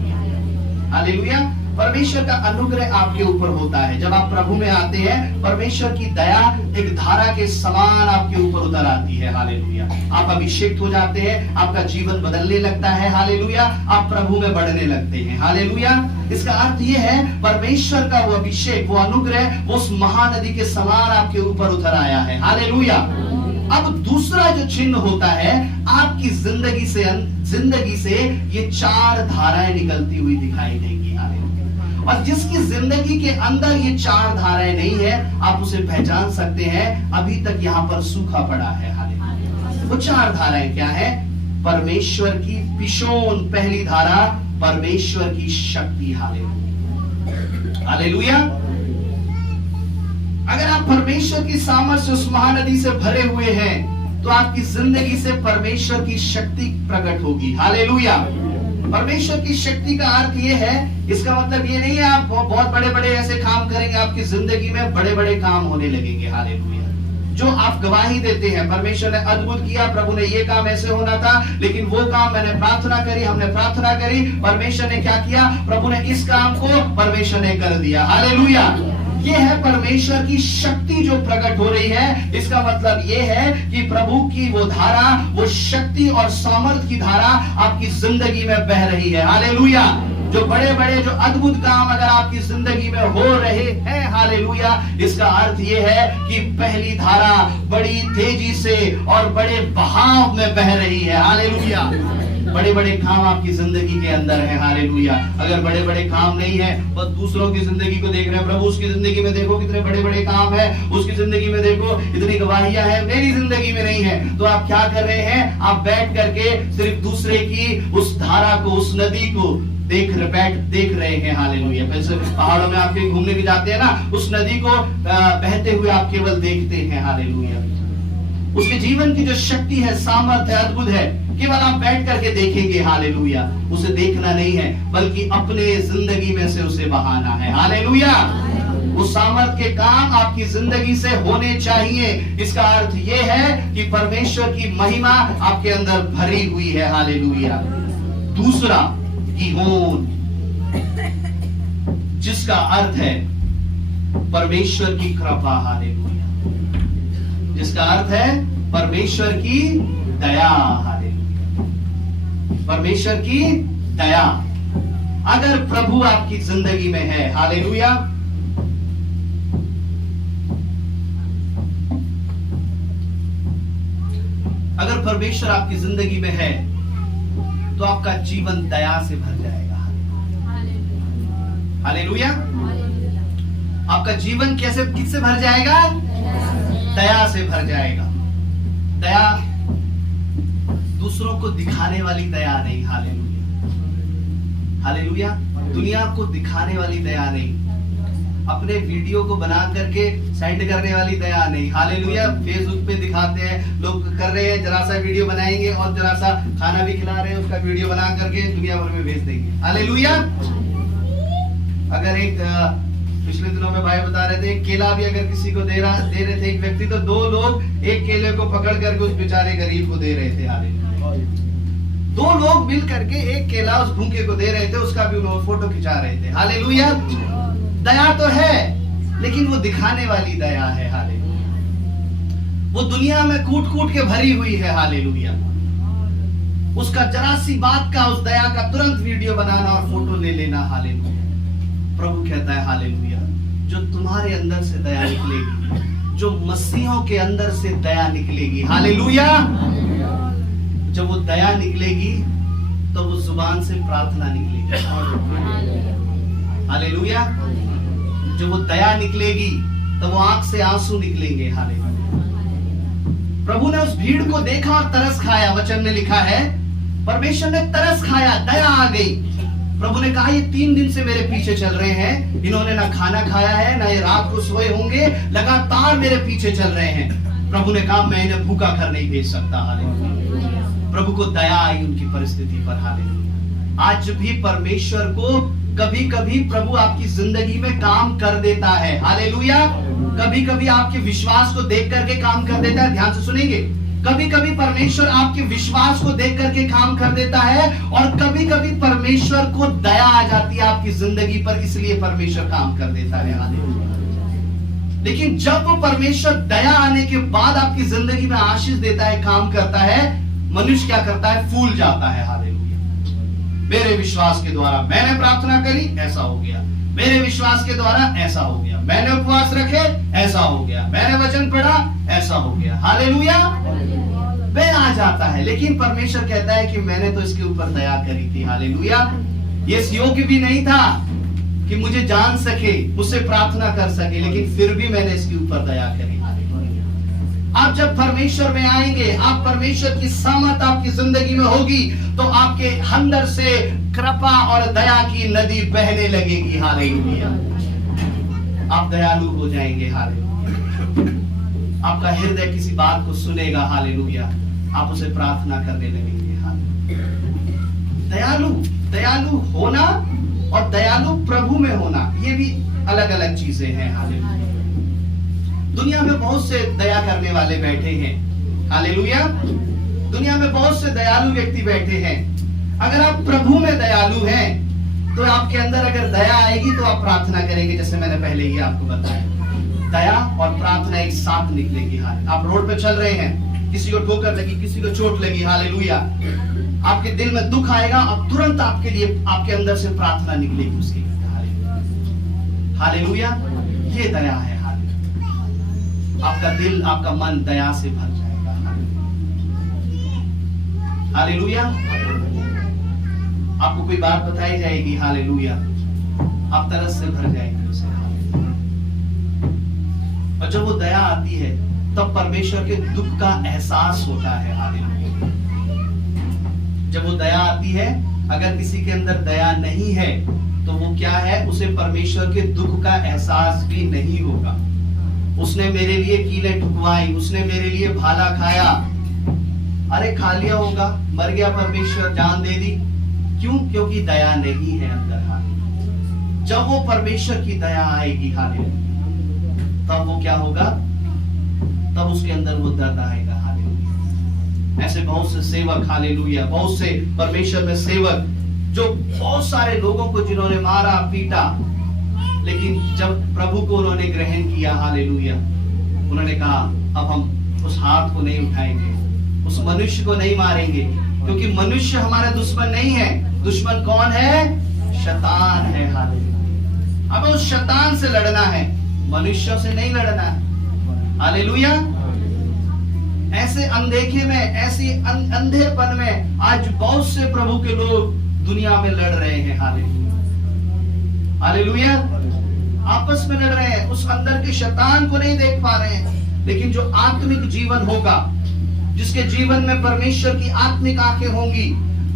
हालेलुया। परमेश्वर का अनुग्रह आपके ऊपर होता है। जब आप प्रभु में आते हैं, परमेश्वर की दया एक धारा के समान आपके ऊपर उतर आती है, हालेलुया। आप अभिषेक हो जाते हैं, आपका जीवन बदलने लगता है, हालेलुया। आप प्रभु में बढ़ने लगते हैं, हालेलुया। इसका अर्थ यह है परमेश्वर का वो अभिषेक, वो अनुग्रह, वो उस महानदी के समान आपके ऊपर उतर आया है, हालेलुया। अब दूसरा जो चिन्ह होता है, आपकी जिंदगी से ये 4 धाराएं निकलती हुई दिखाई देंगी, हालेलुया। और जिसकी जिंदगी के अंदर ये 4 धाराएं नहीं है, आप उसे पहचान सकते हैं अभी तक यहाँ पर सूखा पड़ा है, हालेलुया। वो 4 धाराएं क्या है? परमेश्वर की पिशोन, पहली धारा, परमेश्वर की शक्ति, हालेलुया, हालेलुया। अगर आप परमेश्वर की सामर्थ्य उस महानदी से भरे हुए हैं, तो आपकी जिंदगी से परमेश्वर की शक्ति प्रकट होगी, हालेलुया। परमेश्वर की शक्ति का अर्थ ये है, इसका मतलब ये नहीं है आप बहुत बड़े बड़े ऐसे काम करेंगे, आपकी जिंदगी में बड़े बड़े काम होने लगेंगे, हालेलुया। जो आप गवाही देते हैं, परमेश्वर ने अद्भुत किया, प्रभु ने ये काम ऐसे होना था, लेकिन वो काम मैंने प्रार्थना करी, हमने प्रार्थना करी, परमेश्वर ने क्या किया? प्रभु ने इस काम को परमेश्वर ने कर दिया, हालेलुया। ये है परमेश्वर की शक्ति जो प्रकट हो रही है। इसका मतलब ये है कि प्रभु की वो धारा, वो शक्ति और सामर्थ की धारा आपकी जिंदगी में बह रही है, हालेलुया। जो बड़े बड़े जो अद्भुत काम अगर आपकी जिंदगी में हो रहे हैं, हालेलुया, इसका अर्थ ये है कि पहली धारा बड़ी तेजी से और बड़े बहाव में बह रही है, हालेलुया। बड़े बड़े काम आपकी जिंदगी के अंदर है, हालेलुया। अगर बड़े बड़े काम नहीं है, बस दूसरों की जिंदगी को देख रहे हैं, प्रभु उसकी जिंदगी में देखो कितने बड़े बड़े काम है, उसकी जिंदगी में देखो इतनी गवाहियां हैं, मेरी जिंदगी में नहीं है, तो आप क्या कर रहे हैं? आप बैठ करके सिर्फ दूसरे की उस धारा को, उस नदी को देख रहे हैं, हालेलुया। वैसे पहाड़ों में आप कहीं घूमने भी जाते हैं ना, उस नदी को बहते हुए आप केवल देखते हैं, हालेलुया। उसके जीवन की जो शक्ति है, सामर्थ है, अद्भुत है, केवल आप बैठ करके देखेंगे, हालेलुया। उसे देखना नहीं है, बल्कि अपने जिंदगी में से उसे बहाना है, हालेलुया। उस सामर्थ के काम आपकी जिंदगी से होने चाहिए। इसका अर्थ यह है कि परमेश्वर की महिमा आपके अंदर भरी हुई है, हालेलुया। दूसरा, गिहोन, जिसका अर्थ है परमेश्वर की कृपा, हालेलुया। जिसका अर्थ है परमेश्वर की दया, हालेलुया। परमेश्वर की दया अगर प्रभु आपकी जिंदगी में है, हालेलुया, अगर परमेश्वर आपकी जिंदगी में है, तो आपका जीवन दया से भर जाएगा, हालेलुया। आपका जीवन किससे भर जाएगा? दया से भर जाएगा। दया दूसरों को दिखाने वाली दया नहीं, हालेलुया, हालेलुया। दुनिया को दिखाने वाली दया नहीं, अपने वीडियो को बना करके सेंड करने वाली दया नहीं, हालेलुया। फेसबुक पे दिखाते हैं, लोग कर रहे हैं, जरा सा वीडियो बनाएंगे और जरा सा खाना भी खिला रहे हैं, उसका वीडियो बना करके दुनिया भर में भेज देंगे, हालेलुया। अगर एक पिछले दिनों में भाई बता रहे थे, एक केला भी अगर किसी को दे रहे थे एक व्यक्ति, तो 2 लोग एक केले को पकड़ करके उस बेचारे गरीब को दे रहे थे। हालेलुया। 2 लोग मिल करके एक केला उस भूखे को दे रहे थे, उसका भी उन्होंने फोटो खिंचा रहे थे। हालेलुया। दया तो है, लेकिन वो दिखाने वाली दया है। हालेलुया। वो दुनिया में कूट कूट के भरी हुई है। हालेलुया। उसका जरा सी बात का, उस दया का तुरंत वीडियो बनाना और फोटो ले लेना। हालेलुया। प्रभु कहता है हालेलुया, जो तुम्हारे अंदर से दया निकलेगी, जो मसीहों के अंदर से दया निकलेगी, हालेलुया, जब वो दया निकलेगी तो वो जुबान से प्रार्थना निकलेगी। हालेलुया। जब वो दया निकलेगी तो वो आंख से आंसू निकलेंगे। हालेलुया। प्रभु ने उस भीड़ को देखा और तरस खाया। वचन में लिखा है परमेश्वर ने तरस खाया, दया आ गई। प्रभु ने कहा ये 3 दिन से मेरे पीछे चल रहे हैं, इन्होंने ना खाना खाया है, ना ये रात को सोए होंगे, लगातार मेरे पीछे चल रहे हैं। प्रभु ने कहा मैं इन्हें भूखा घर नहीं भेज सकता। हालेलुया। प्रभु को दया आई उनकी परिस्थिति पर। हालेलुया। आज भी परमेश्वर को कभी कभी प्रभु आपकी जिंदगी में काम कर देता है। हालेलुया। कभी कभी आपके विश्वास को देख करके काम कर देता है। ध्यान से सुनेंगे, कभी कभी परमेश्वर आपके विश्वास को देख करके काम कर देता है, और कभी कभी परमेश्वर को दया आ जाती है आपकी जिंदगी पर, इसलिए परमेश्वर काम कर देता है। हालेलुया। लेकिन जब वो परमेश्वर दया आने के बाद आपकी जिंदगी में आशीष देता है, काम करता है, मनुष्य क्या करता है? फूल जाता है। हालेलुया। मेरे विश्वास के द्वारा मैंने प्रार्थना करी, ऐसा हो गया। मेरे विश्वास के द्वारा ऐसा हो गया। मैंने उपवास रखे, ऐसा हो गया। मैंने वचन पढ़ा, ऐसा हो गया। हालेलुया। वह आ जाता है। लेकिन परमेश्वर कहता है कि मैंने तो इसके ऊपर दया करी थी। हालेलुया। ये इस योग्य भी नहीं था कि मुझे जान सके, मुझसे प्रार्थना कर सके, लेकिन फिर भी मैंने इसके ऊपर दया करी। आप जब परमेश्वर में आएंगे, आप परमेश्वर की सामर्थ आपकी जिंदगी में होगी, तो आपके अंदर से कृपा और दया की नदी बहने लगेगी। हालेलुया। आप दयालु हो जाएंगे। हालेलुया। आपका हृदय किसी बात को सुनेगा। हालेलुया। आप उसे प्रार्थना करने लगेंगे। हालेलुया। दयालु होना और दयालु प्रभु में होना, ये भी अलग अलग चीजें हैं। हालेलुया। दुनिया में बहुत से दया करने वाले बैठे हैं। हालेलुया। दुनिया में बहुत से दयालु व्यक्ति बैठे हैं। अगर आप प्रभु में दयालु हैं, तो आपके अंदर अगर दया आएगी तो आप प्रार्थना करेंगे, जैसे मैंने पहले ही आपको बताया। दया और प्रार्थना एक साथ निकलेगी। हालेलुया। आप रोड पे चल रहे हैं, किसी को ठोकर लगी, किसी को चोट लगी, हालेलुया, आपके दिल में दुख आएगा और तुरंत आपके लिए, आपके अंदर से प्रार्थना निकलेगी उसकी। हालेलुया। ये दया है। आपका दिल, आपका मन दया से भर जाएगा। हालेलुया। आपको कोई बात बताई जाएगी, हालेलुया, आप तरस से भर जाएंगे उसे। और जब वो दया आती है, तब परमेश्वर के दुख का एहसास होता है। हालेलुया। जब वो दया आती है, अगर किसी के अंदर दया नहीं है, तो वो क्या है? उसे परमेश्वर के दुख का एहसास भी नहीं होगा। उसने मेरे लिए कीलें ठुकवाई, उसने मेरे लिए भाला खाया, अरे खा लिया होगा, मर गया, परमेश्वर जान दे दी। क्यों? क्योंकि दया नहीं है अंदर। हालेलुया। जब वो परमेश्वर की दया आएगी, हालेलुया, तब वो क्या होगा? तब उसके अंदर वो दर्द आएगा। हालेलुया। ऐसे बहुत से सेवक, हालेलुया, बहुत से परमेश्वर में सेवक, जो बहुत सारे लोगों को जिन्होंने मारा, पीटा, लेकिन जब प्रभु को उन्होंने ग्रहण किया, हालेलुया, उन्होंने कहा अब हम उस हाथ को नहीं उठाएंगे, उस मनुष्य को नहीं मारेंगे, क्योंकि मनुष्य हमारा दुश्मन नहीं है। दुश्मन कौन है? शैतान है। हालेलुया। अब उस शैतान से लड़ना है, मनुष्यों से नहीं लड़ना है। हालेलुया। ऐसे अनदेखे में, ऐसी अंधेपन में आज बहुत से प्रभु के लोग दुनिया में लड़ रहे हैं। हालेलुया। हालेलुया। आपस में लड़ रहे हैं, उस अंदर के शैतान को नहीं देख पा रहे हैं। लेकिन जो आत्मिक जीवन होगा, जिसके जीवन में परमेश्वर की आत्मिक आंखें होंगी,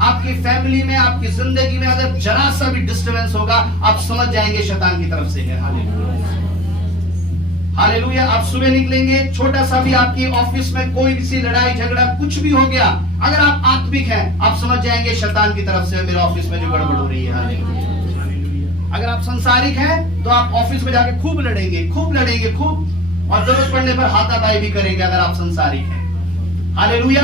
आपकी फैमिली में, आपकी जिंदगी में अगर जरा सा भी डिस्टर्बेंस होगा, आप समझ जाएंगे शैतान की तरफ से है। हालेलुया। हालेलुया। आप सुबह निकलेंगे, छोटा सा भी आपकी ऑफिस में कोई भी लड़ाई झगड़ा कुछ भी हो गया, अगर आप आत्मिक हैं, आप समझ जाएंगे शैतान की तरफ से मेरे ऑफिस में जो गड़बड़ हो रही है। हालेलुया। अगर आप संसारिक हैं तो आप ऑफिस में जाके खूब लड़ेंगे, खूब लड़ेंगे, खूब, और जरूरत पड़ने पर हाथापाई भी करेंगे अगर आप संसारिक हैं। हालेलुया।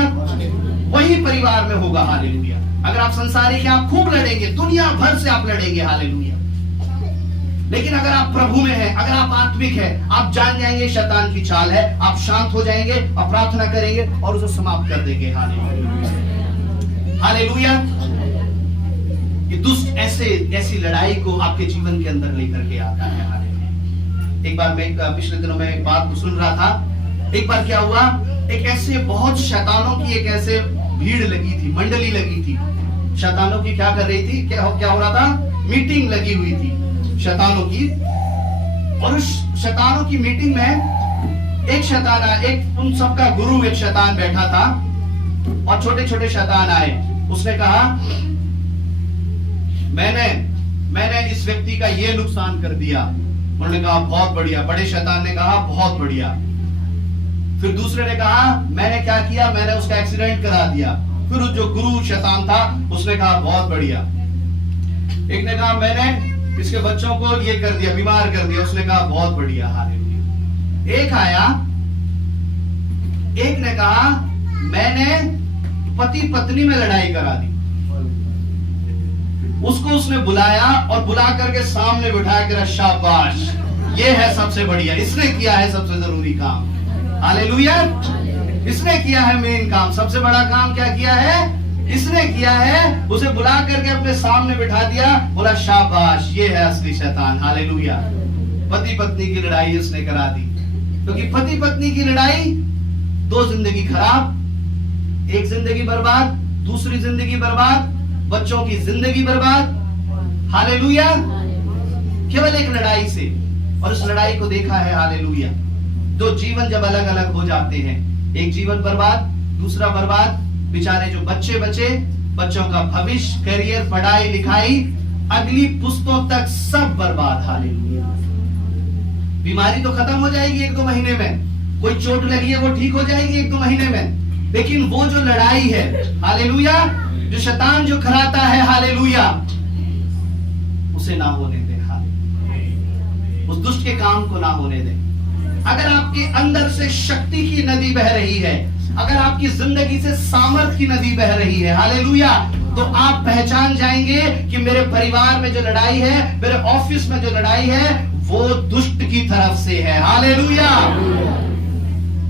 वही परिवार में होगा। हालेलुया। अगर आप संसारिक हैं आप खूब लड़ेंगे, दुनिया भर से आप लड़ेंगे। हालेलुया। लेकिन अगर आप प्रभु में हैं, अगर आप आत्मिक हैं, आप जान जाएंगे शैतान की चाल है, आप शांत हो जाएंगे और प्रार्थना करेंगे और उसे समाप्त कर देंगे। हालेलुया। हालेलुया। ये दुष्ट ऐसी लड़ाई को आपके जीवन के अंदर लेकर के आता है। हालेलुया। एक बार मैं पिछले दिनों में एक बात सुन रहा था। एक बार क्या हुआ, एक ऐसे बहुत शैतानों की एक ऐसे भीड़ लगी थी, मंडली लगी थी। शैतानों की क्या कर रही थी, क्या हो रहा था, मीटिंग लगी हुई थी शैतानों की। और उस शैतानों की मीटिंग में एक शैतान, एक उन सबका गुरु एक शैतान बैठा था और छोटे छोटे शैतान आए। उसने कहा मैंने इस व्यक्ति का ये नुकसान कर दिया। उन्होंने कहा बहुत बढ़िया। बड़े शैतान ने कहा बहुत बढ़िया। फिर दूसरे ने कहा मैंने क्या किया, मैंने उसका एक्सीडेंट करा दिया। फिर जो गुरु शैतान था उसने कहा बहुत बढ़िया। एक ने कहा मैंने इसके बच्चों को ये कर दिया, बीमार कर दिया। उसने कहा बहुत बढ़िया। हालेलुया। एक आया, एक ने कहा मैंने पति पत्नी में लड़ाई करा दी। उसको उसने बुलाया और बुला करके सामने बिठाया कि शाबाश, ये है सबसे बढ़िया, इसने किया है सबसे जरूरी काम। हालेलुया। इसने किया है मेन काम, सबसे बड़ा काम क्या किया है, इसने किया है। उसे बुला करके अपने सामने बिठा दिया, बोला शाबाश, ये है असली शैतान। हालेलुया। पति पत्नी की लड़ाई इसने करा दी। क्योंकि पति पत्नी की लड़ाई, दो जिंदगी खराब, एक जिंदगी बर्बाद, दूसरी जिंदगी बर्बाद, बच्चों की जिंदगी बर्बाद। हालेलुया। केवल एक लड़ाई से। और उस लड़ाई को देखा है। हालेलुया। दो जीवन जब अलग अलग हो जाते हैं, एक जीवन बर्बाद, दूसरा बर्बाद, बेचारे जो बच्चे बचे, बच्चों का भविष्य, करियर, पढ़ाई लिखाई, अगली पुस्तों तक सब बर्बाद। हालेलुया। बीमारी तो खत्म हो जाएगी 1-2 महीने में, कोई चोट लगी है वो ठीक हो जाएगी 1-2 महीने में, लेकिन वो जो लड़ाई है, हालेलुया, जो शैतान जो कराता है, हालेलुया, उसे ना होने दे। हालेलुया। उस दुष्ट के काम को ना होने दे। अगर आपके अंदर से शक्ति की नदी बह रही है, अगर आपकी जिंदगी से सामर्थ की नदी बह रही है, हालेलुया, तो आप पहचान जाएंगे कि मेरे परिवार में जो लड़ाई है, मेरे ऑफिस में जो लड़ाई है, वो दुष्ट की तरफ से है। हालेलुया।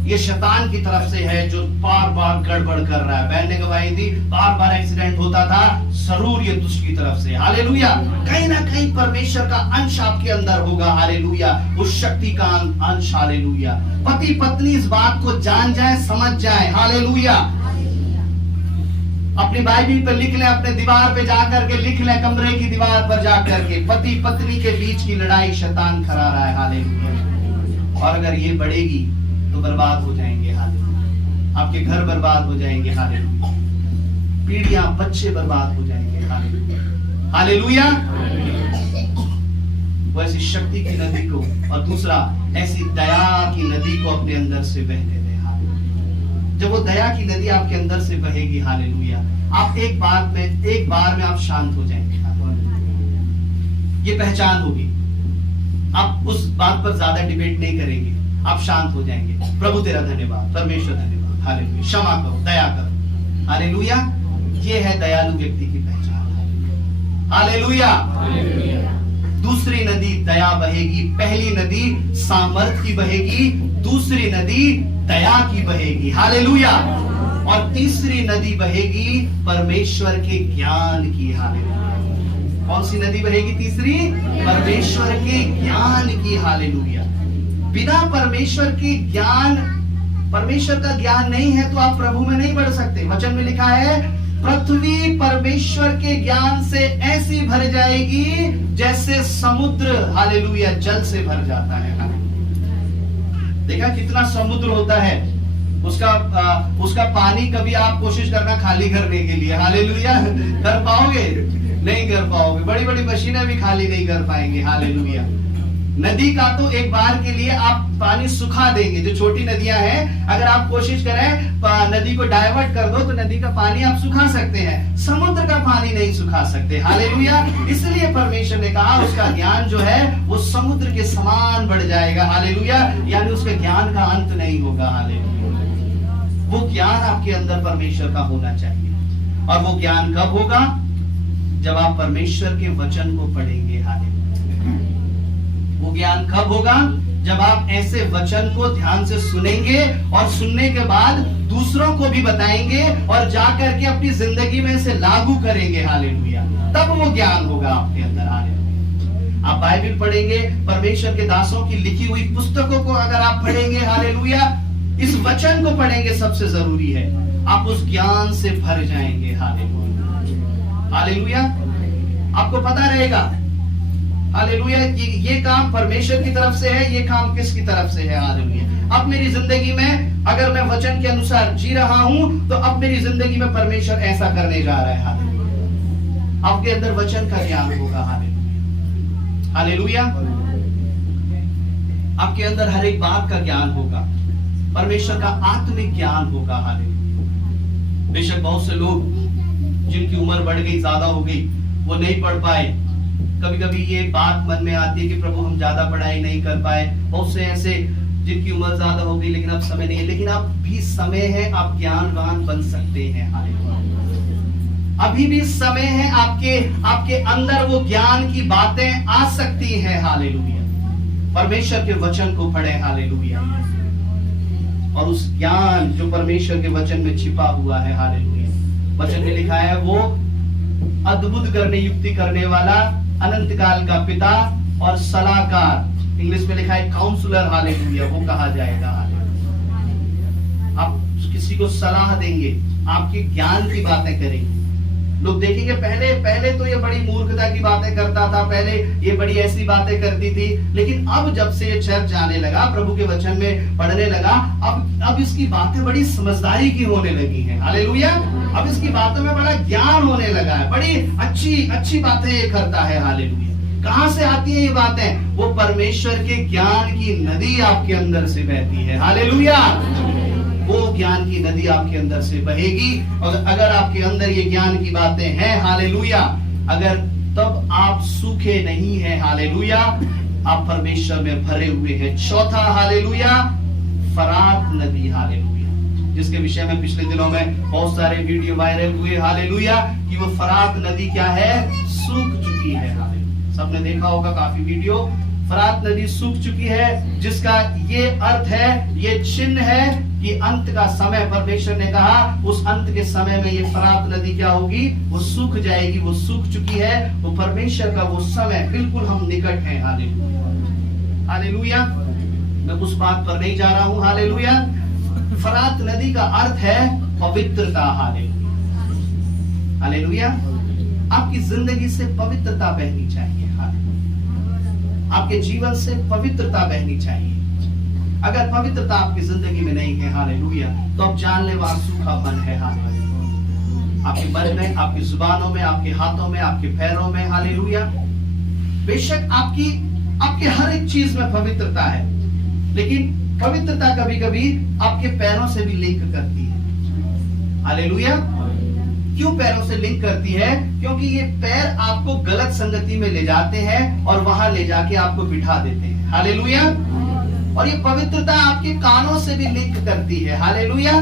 ये शैतान की तरफ से है जो बार बार गड़बड़ कर रहा है। बहन ने गवाही दी, बार बार एक्सीडेंट होता था, जरूर ये दुष्ट की तरफ से। हालेलुया। कहीं ना कहीं परमेश्वर का अंश आपके अंदर होगा। हालेलुया। उस शक्ति का अंश। हालेलुया। पति पत्नी इस बात को जान जाए, समझ जाए। हालेलुया। अपनी बाइबल पे लिख लें, अपने दीवार पे जाकर के लिख लें, कमरे की दीवार पर जाकर के, पति पत्नी के बीच की लड़ाई शैतान करा रहा है। हालेलुया। और अगर ये बढ़ेगी तो बर्बाद हो जाएंगे। हालेलुया। आपके घर बर्बाद हो जाएंगे। हालेलुया। पीढ़ियां, बच्चे बर्बाद हो जाएंगे। हालेलुया। हालेलुया। वो ऐसी शक्ति की नदी को, और दूसरा ऐसी दया की नदी को अपने अंदर से बहने दे। हालेलुया। जब वो दया की नदी आपके अंदर से बहेगी, हालेलुया, आप एक बार में आप शांत हो जाएंगे। ये पहचान होगी। आप उस बात पर ज्यादा डिबेट नहीं करेंगे, आप शांत हो जाएंगे। प्रभु तेरा धन्यवाद, परमेश्वर धन्यवाद। हालेलुया। क्षमा करो, दया करो। हालेलुया। ये है दयालु व्यक्ति की पहचान। हालेलुया। दूसरी नदी दया बहेगी। पहली नदी सामर्थ की बहेगी, दूसरी नदी दया की बहेगी। हालेलुया। और तीसरी नदी बहेगी परमेश्वर के ज्ञान की। हालेलुया। कौन सी नदी बहेगी तीसरी? परमेश्वर के ज्ञान की। हालेलुया। बिना परमेश्वर के ज्ञान, परमेश्वर का ज्ञान नहीं है तो आप प्रभु में नहीं बढ़ सकते। वचन में लिखा है, पृथ्वी परमेश्वर के ज्ञान से ऐसी भर जाएगी जैसे समुद्र, हालेलुया, जल से भर जाता है। देखा कितना समुद्र होता है, उसका पानी कभी आप कोशिश करना खाली करने के लिए, हालेलुया, कर पाओगे? नहीं कर पाओगे। बड़ी बड़ी मशीनें भी खाली नहीं कर पाएंगे। हालेलुया। नदी का तो एक बार के लिए आप पानी सुखा देंगे। जो छोटी नदियां हैं, अगर आप कोशिश करें नदी को डाइवर्ट कर दो तो नदी का पानी आप सुखा सकते हैं, समुद्र का पानी नहीं सुखा सकते। हालेलुया। इसलिए परमेश्वर ने कहा उसका ज्ञान जो है वो समुद्र के समान बढ़ जाएगा। हालेलुया। यानी उसके ज्ञान का अंत नहीं होगा। हालेलुया। वो ज्ञान आपके अंदर परमेश्वर का होना चाहिए। और वो ज्ञान कब होगा? जब आप परमेश्वर के वचन को पढ़ेंगे। हालेलुया। वो ज्ञान कब होगा? जब आप ऐसे वचन को ध्यान से सुनेंगे और सुनने के बाद दूसरों को भी बताएंगे और जाकर के अपनी जिंदगी में इसे लागू करेंगे। हालेलुया। तब वो ज्ञान होगा आपके अंदर। हालेलुया। आप बाइबल पढ़ेंगे, परमेश्वर के दासों की लिखी हुई पुस्तकों को अगर आप पढ़ेंगे, हालेलुया, इस वचन को पढ़ेंगे, सबसे जरूरी है आप उस ज्ञान से भर जाएंगे। हालेलुया। हालेलुया। आपको पता रहेगा हालेलुया ये काम परमेश्वर की तरफ से है, ये काम किसकी तरफ से है। हालेलुया। अब मेरी जिंदगी में अगर मैं वचन के अनुसार जी रहा हूं तो अब मेरी जिंदगी में परमेश्वर ऐसा करने जा रहा है। हालेलुया। आपके अंदर वचन का ज्ञान होगा। हालेलुया। हालेलुया। आपके अंदर हर एक बात का ज्ञान होगा, परमेश्वर का आत्मिक ज्ञान होगा। हालेलुया। बेशक बहुत से लोग जिनकी उम्र बढ़ गई, ज्यादा हो गई, वो नहीं पढ़ पाए। कभी कभी ये बात मन में आती है कि प्रभु हम ज्यादा पढ़ाई नहीं कर पाए। बहुत से ऐसे जिनकी उम्र ज्यादा हो गई लेकिन अब समय नहीं है, लेकिन अब भी समय है, आप ज्ञानवान बन सकते हैं। हालेलुया। अभी भी समय है, आपके अंदर वो ज्ञान की बातें आ सकती हैं। हालेलुया। परमेश्वर के वचन को पढ़ें। हालेलुया। और उस ज्ञान जो परमेश्वर के वचन में छिपा हुआ है, हालेलुया, वचन में लिखा है वो अद्भुत करने, युक्ति करने वाला, अनंत काल का पिता और सलाहकार, इंग्लिश में लिखा है काउंसलर। हालेलुया। वो कहा जाएगा। हालेलुया। आप किसी को सलाह देंगे, आपकी ज्ञान की बातें करेंगे। लोग देखेंगे पहले तो ये बड़ी मूर्खता की बातें करता था, पहले ये बड़ी ऐसी बातें करती थी, लेकिन अब जब से ये चर्च जाने लगा, प्रभु के वचन में पढ़ने लगा, अब इसकी बातें बड़ी समझदारी की होने लगी हैं। हालेलुया। अब इसकी बातों में बड़ा ज्ञान होने लगा है, बड़ी अच्छी बातें ये करता है। हालेलुया। कहां से आती है ये बातें? वो परमेश्वर के ज्ञान की नदी आपके अंदर से बहती है। हालेलुया। वो ज्ञान की नदी आपके अंदर से बहेगी। और अगर आपके अंदर ये ज्ञान की बातें हैं, हालेलुया, अगर तब आप सूखे नहीं हैं। हालेलुया। आप परमेश्वर में भरे हुए हैं। चौथा, हालेलुया, फरात नदी। हालेलुया। जिसके विषय में पिछले दिनों में बहुत सारे वीडियो वायरल हुए। हालेलुया। कि वो फरात नदी क्या है? सूख चुकी है। हालेलुया। सबने देखा होगा काफी वीडियो। फरात नदी सूख चुकी है, जिसका ये अर्थ है, ये चिन्ह है कि अंत का समय, परमेश्वर ने कहा उस अंत के समय में ये फरात नदी क्या होगी? वो सूख जाएगी। वो सूख चुकी है। वो परमेश्वर का वो समय बिल्कुल हम निकट हैं। हालेलुया। हालेलुया। मैं उस बात पर नहीं जा रहा हूं। हालेलुया। फरात नदी का अर्थ है पवित्रता। हालेलुया। हालेलुया। आपकी जिंदगी से पवित्रता बहनी चाहिए। हालेलुया। आपके जीवन से पवित्रता बहनी चाहिए। अगर पवित्रता आपकी जिंदगी में नहीं है, हालेलुया, तो आप जानलेवा सूखापन है। हालेलुया। आपके मन में, आपकी जुबानों में, आपके हाथों में, आपके पैरों में। हालेलुया। बेशक आपके हर एक चीज में पवित्रता है, लेकिन पवित्रता कभी कभी आपके पैरों से भी लिंक करती है। हालेलुया। क्यों पैरों से लिंक करती है? क्योंकि ये पैर आपको गलत संगति में ले जाते हैं और वहां ले जाके आपको बिठा देते हैं। हालेलुया। और ये पवित्रता आपके कानों से भी लिंक करती है। हालेलुया।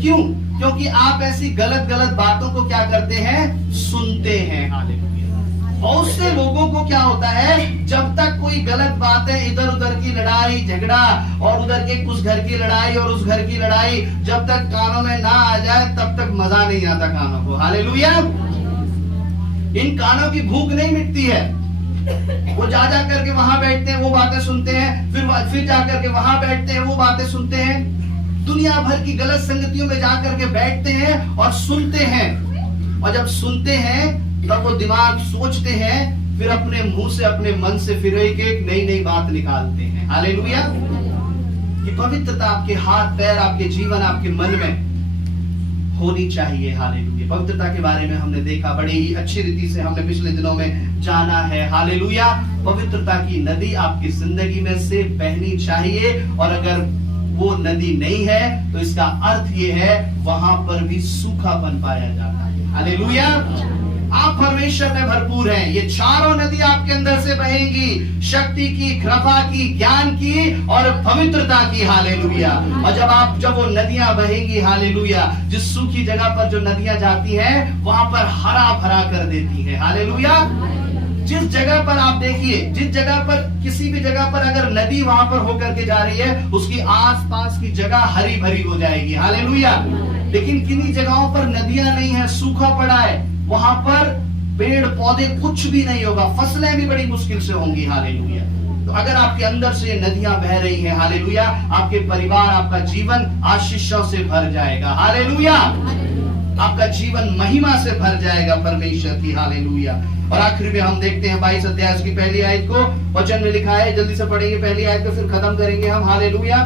क्यों? क्योंकि आप ऐसी गलत बातों को क्या करते हैं? सुनते हैं। हालेलुया। बहुत से लोगों को क्या होता है, जब तक कोई गलत बातें, इधर उधर की लड़ाई झगड़ा और उधर के उस घर की लड़ाई और उस घर की लड़ाई जब तक कानों में ना आ जाए तब तक मजा नहीं आता कानों को। हालेलुया। इन कानों की भूख नहीं मिटती है। वो जा करके वहां बैठते हैं, वो बातें सुनते हैं, फिर जा करके वहां बैठते हैं, वो बातें सुनते हैं, दुनिया भर की गलत संगतियों में जा करके बैठते हैं और सुनते हैं। और जब सुनते हैं तब वो दिमाग सोचते हैं, फिर अपने मुंह से, अपने मन से फिर एक नई बात निकालते हैं। हालेलुया। कि पवित्रता आपके हाथ पैर, आपके जीवन, आपके मन में होनी चाहिए। हालेलुया। पवित्रता के बारे में हमने देखा, बड़ी ही अच्छी रीति से हमने पिछले दिनों में जाना है। हालेलुया। पवित्रता की नदी आपकी जिंदगी में से बहनी चाहिए, और अगर वो नदी नहीं है तो इसका अर्थ ये है वहां पर भी सूखापन पाया जाता है। हालेलुया। आप परमेश्वर में भरपूर हैं, ये चारों नदी आपके अंदर से बहेंगी, शक्ति की, कृपा की, ज्ञान की और पवित्रता की। हालेलुया। और जब वो नदियां बहेंगी, हालेलुया, जिस सूखी जगह पर जो नदियां जाती हैं वहां पर हरा भरा कर देती है। हालेलुया। जिस जगह पर आप देखिए, जिस जगह पर, किसी भी जगह पर अगर नदी वहां पर होकर के जा रही है, उसकी आसपास की जगह हरी भरी हो जाएगी। हालेलुया। लेकिन किन्हीं जगहों पर नदियां नहीं है, सूखा पड़ा है, वहां पर पेड़ पौधे कुछ भी नहीं होगा, फसलें भी बड़ी मुश्किल से होंगी। हालेलुया। तो अगर आपके अंदर से ये नदियां बह रही हैं, हालेलुया, आपके परिवार, आपका जीवन आशीषों से भर जाएगा। हालेलुया। आपका जीवन महिमा से भर जाएगा परमेश्वर की। हालेलुया। और आखिर में हम देखते हैं 22 अध्याय की पहली आयत को, वचन में लिखा है, जल्दी से पढ़ेंगे पहली आयत को, फिर खत्म करेंगे हम। हालेलुया।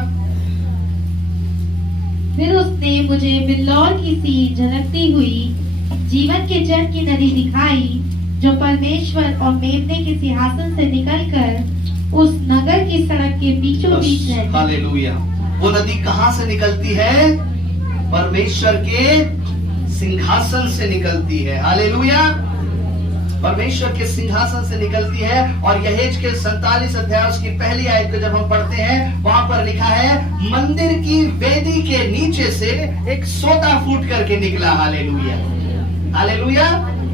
फिर उसने मुझे बिल्लौर की सी झलकती हुई जीवन के जल की नदी दिखाई, जो परमेश्वर और मेमने के सिंहासन से निकलकर उस नगर की सड़क के बीचों बीच रहती। हालेलुया। वो नदी कहां से निकलती है? परमेश्वर के सिंहासन से निकलती है। हालेलुया। परमेश्वर के सिंहासन से निकलती है। और यहेज के 47 अध्याय की पहली आयत को जब हम पढ़ते हैं, वहां पर लिखा है, मंदिर की वेदी के नीचे से एक सोता फूट करके निकला। हालेलुया। हालेलुया।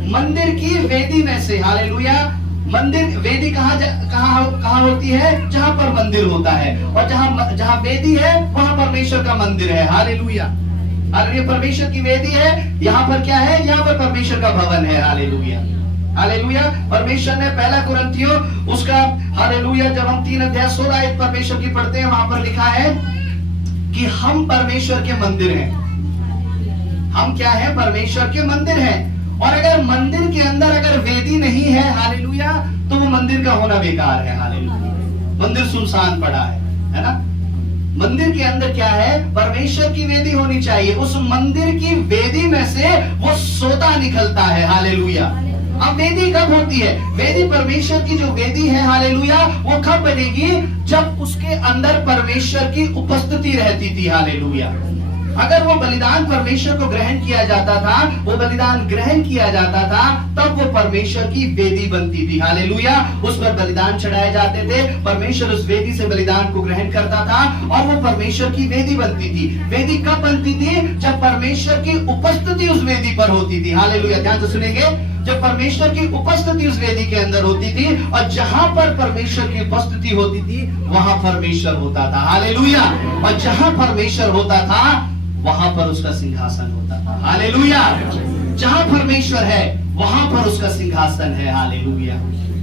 मंदिर की वेदी में से। हालेलुया। मंदिर, वेदी कहाँ होती है? जहां पर मंदिर होता है, और जहां वेदी है वहां परमेश्वर का मंदिर है। हालेलुया। हालेलुया। परमेश्वर की वेदी है, यहाँ पर क्या है? यहाँ पर परमेश्वर का भवन है। हालेलुया। हालेलुया। परमेश्वर ने पहला कुरिन्थियों उसका, हालेलुया, जब हम 3 अध्याय 16 आयत परमेश्वर की पढ़ते हैं, वहां पर लिखा है कि हम परमेश्वर के मंदिर हैं। हम क्या है? परमेश्वर के मंदिर हैं। और अगर मंदिर के अंदर अगर वेदी नहीं है, हालेलुया, तो वो मंदिर का होना बेकार है। हालेलुया। मंदिर सुनसान पड़ा है ना? मंदिर के अंदर क्या है? परमेश्वर की वेदी होनी चाहिए। उस मंदिर की वेदी में से वो सोता निकलता है। हालेलुया। अब वेदी कब होती है? वेदी, परमेश्वर की जो वेदी है, हालेलुया, वो कब बनेगी? जब उसके अंदर परमेश्वर की उपस्थिति रहती थी। हालेलुया। अगर वो बलिदान परमेश्वर को ग्रहण किया जाता था, वो बलिदान ग्रहण किया जाता था, तब वो परमेश्वर की वेदी बनती थी। हालेलुया। उस पर बलिदान चढ़ाए जाते थे, परमेश्वर उस वेदी से बलिदान को ग्रहण करता था, और वो परमेश्वर की वेदी बनती थी। वेदी कब बनती थी? जब परमेश्वर की उपस्थिति उस वेदी पर होती थी। हालेलुया। ध्यान से सुनेंगे। जब परमेश्वर की उपस्थिति उस वेदी के अंदर होती थी, और जहां पर परमेश्वर की उपस्थिति होती थी वहां परमेश्वर होता था। हालेलुया। और जहां परमेश्वर होता था वहां पर उसका सिंहासन होता था। हालेलुया। जहां परमेश्वर है वहां पर उसका सिंहासन है। हालेलुया।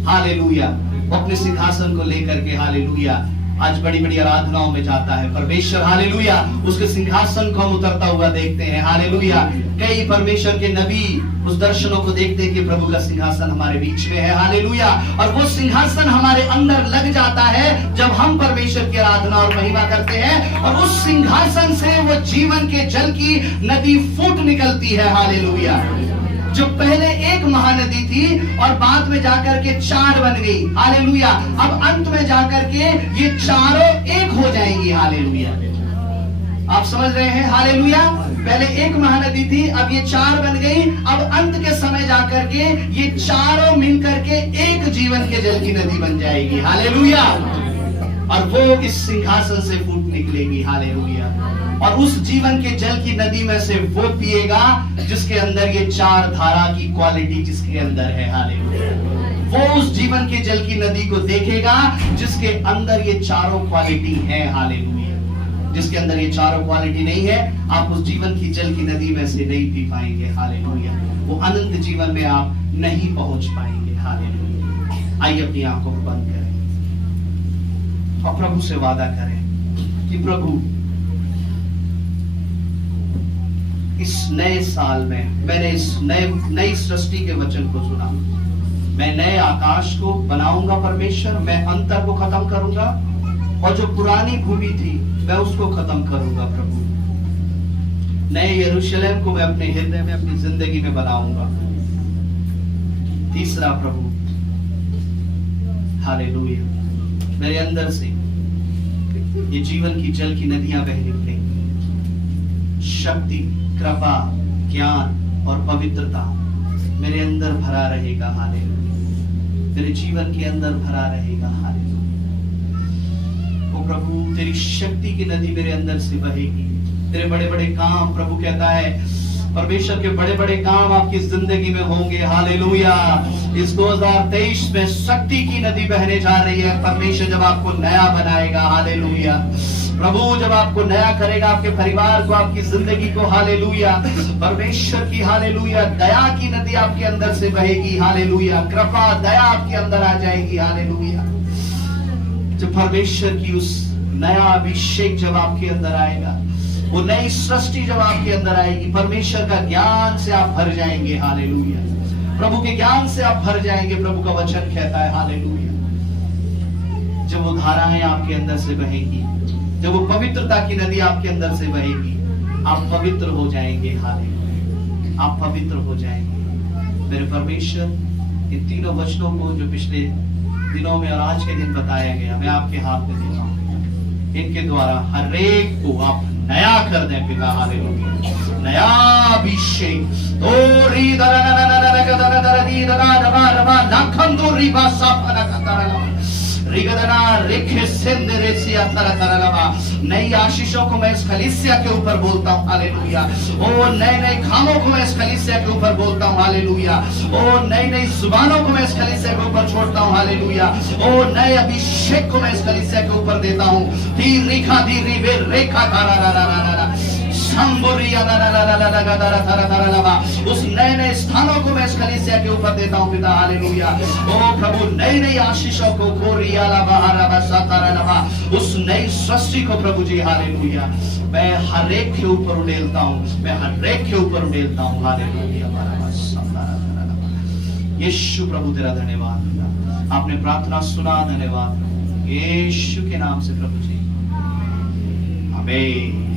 हालेलुया। वो अपने सिंहासन को लेकर के, हालेलुया, आज बड़ी बड़ी आराधनाओं में जाता है परमेश्वर। हालेलुया। उसके सिंहासन को हम उतरता हुआ देखते हैं। हालेलुया। कई परमेश्वर के नबी उस दर्शनों को देखते हैं कि प्रभु का सिंहासन हमारे बीच में है। हालेलुया। और वो सिंहासन हमारे अंदर लग जाता है जब हम परमेश्वर की आराधना और महिमा करते हैं, और उस सिंहासन से वो जीवन के जल की नदी फूट निकलती है। हालेलुया। जो पहले एक महानदी थी और बाद में जाकर के 4 बन गई। हालेलुया। अब अंत में जाकर के ये चारों एक हो जाएंगी। हालेलुया। आप समझ रहे हैं? हालेलुया। पहले एक महानदी थी, अब ये 4 बन गई। अब अंत के समय जाकर के ये चारों मिलकर के एक जीवन के जल की नदी बन जाएगी। हालेलुया। और वो इस सिंहासन से फूट निकलेगी। हालेलुया। और उस जीवन के जल की नदी में से वो पिएगा जिसके अंदर ये 4 धारा की क्वालिटी जिसके अंदर है। हालेलुया। वो उस जीवन के जल की नदी को देखेगा जिसके अंदर ये चारों क्वालिटी है। हालेलुया। जिसके अंदर ये चारों क्वालिटी नहीं है, आप उस जीवन की जल की नदी में से नहीं पी पाएंगे। हालेलुया। वो अनंत जीवन में आप नहीं पहुंच पाएंगे। हालेलुया। आइए अपनी आंखों को बंद करें और प्रभु से वादा करें कि प्रभु, इस नए साल में मैंने इस नई सृष्टि के वचन को सुना। मैं नए आकाश को बनाऊंगा परमेश्वर, मैं अंतर को खत्म करूंगा, और जो पुरानी भूमि थी मैं उसको खत्म करूंगा प्रभु। नए यरूशलेम को मैं अपने हृदय में, अपनी जिंदगी में बनाऊंगा। तीसरा प्रभु, हालेलुया, मेरे अंदर से ये जीवन की जल की नदियां बह निकलेंगी। शक्ति, कृपा, ज्ञान और पवित्रता मेरे अंदर भरा रहेगा। हालेलुया, तेरे जीवन के अंदर भरा रहेगा। हालेलुया, ओ प्रभु, तेरी शक्ति की नदी मेरे अंदर से बहेगी। तेरे बड़े बड़े काम, प्रभु कहता है, परमेश्वर के बड़े बड़े काम आपकी जिंदगी में होंगे। हालेलुया, इस 2023 में शक्ति की नदी बहने जा रही है। परमेश्वर जब आपको नया बनाएगा, हालेलुया, प्रभु जब आपको नया करेगा, आपके परिवार को, आपकी जिंदगी को, हालेलुया, परमेश्वर की, हालेलुया, दया की नदी आपके अंदर से बहेगी। हालेलुया, कृपा, दया आपके अंदर आ जाएगी। हालेलुया, जब परमेश्वर की उस नया अभिषेक जब आपके अंदर आएगा, वो नई सृष्टि जब आपके अंदर आएगी, परमेश्वर का ज्ञान से आप भर जाएंगे। हालेलुया, प्रभु के ज्ञान से आप भर जाएंगे। प्रभु का वचन कहता है, हालेलुया, जब वो धाराएं आपके अंदर से बहेगी, जब वो पवित्रता की नदी आपके अंदर से बहेगी, आप पवित्र हो जाएंगे। हालेलुया, आप पवित्र हो जाएंगे। मेरे परमेश्वर, इन तीनों वचनों को जो पिछले दिनों में और आज के दिन बताया गया, मैं आपके हाथ में देता हूँ। इनके द्वारा हर एक को आप नया कर दें पिता। हालेलुया, नया अभिषेक। नई आशीषों को मैं इस कलीसिया के ऊपर बोलता हूँ। हालेलुया, ओ नए नए कामों को मैं इस कलीसिया के ऊपर बोलता हूँ। हालेलुया, ओ नई नई जुबानों को मैं इस कलीसिया के ऊपर छोड़ता हूँ। हालेलुया, ओ नए अभिषेक को मैं इस कलीसिया के ऊपर देता हूँ। उस नए नए स्थानों को मैं इस कलीसिया के ऊपर देता हूँ पिता। हालेलुया, ओ प्रभु, नई नई आशीषों को, उस नई सृष्टि को प्रभु जी, हालेलुया, मैं हर एक के ऊपर उड़ेलता हूँ, मैं हर एक के ऊपर उड़ेलता हूँ। हालेलुया, यीशु प्रभु तेरा धन्यवाद, आपने प्रार्थना सुना, धन्यवाद यीशु के नाम से प्रभु जी, आमीन।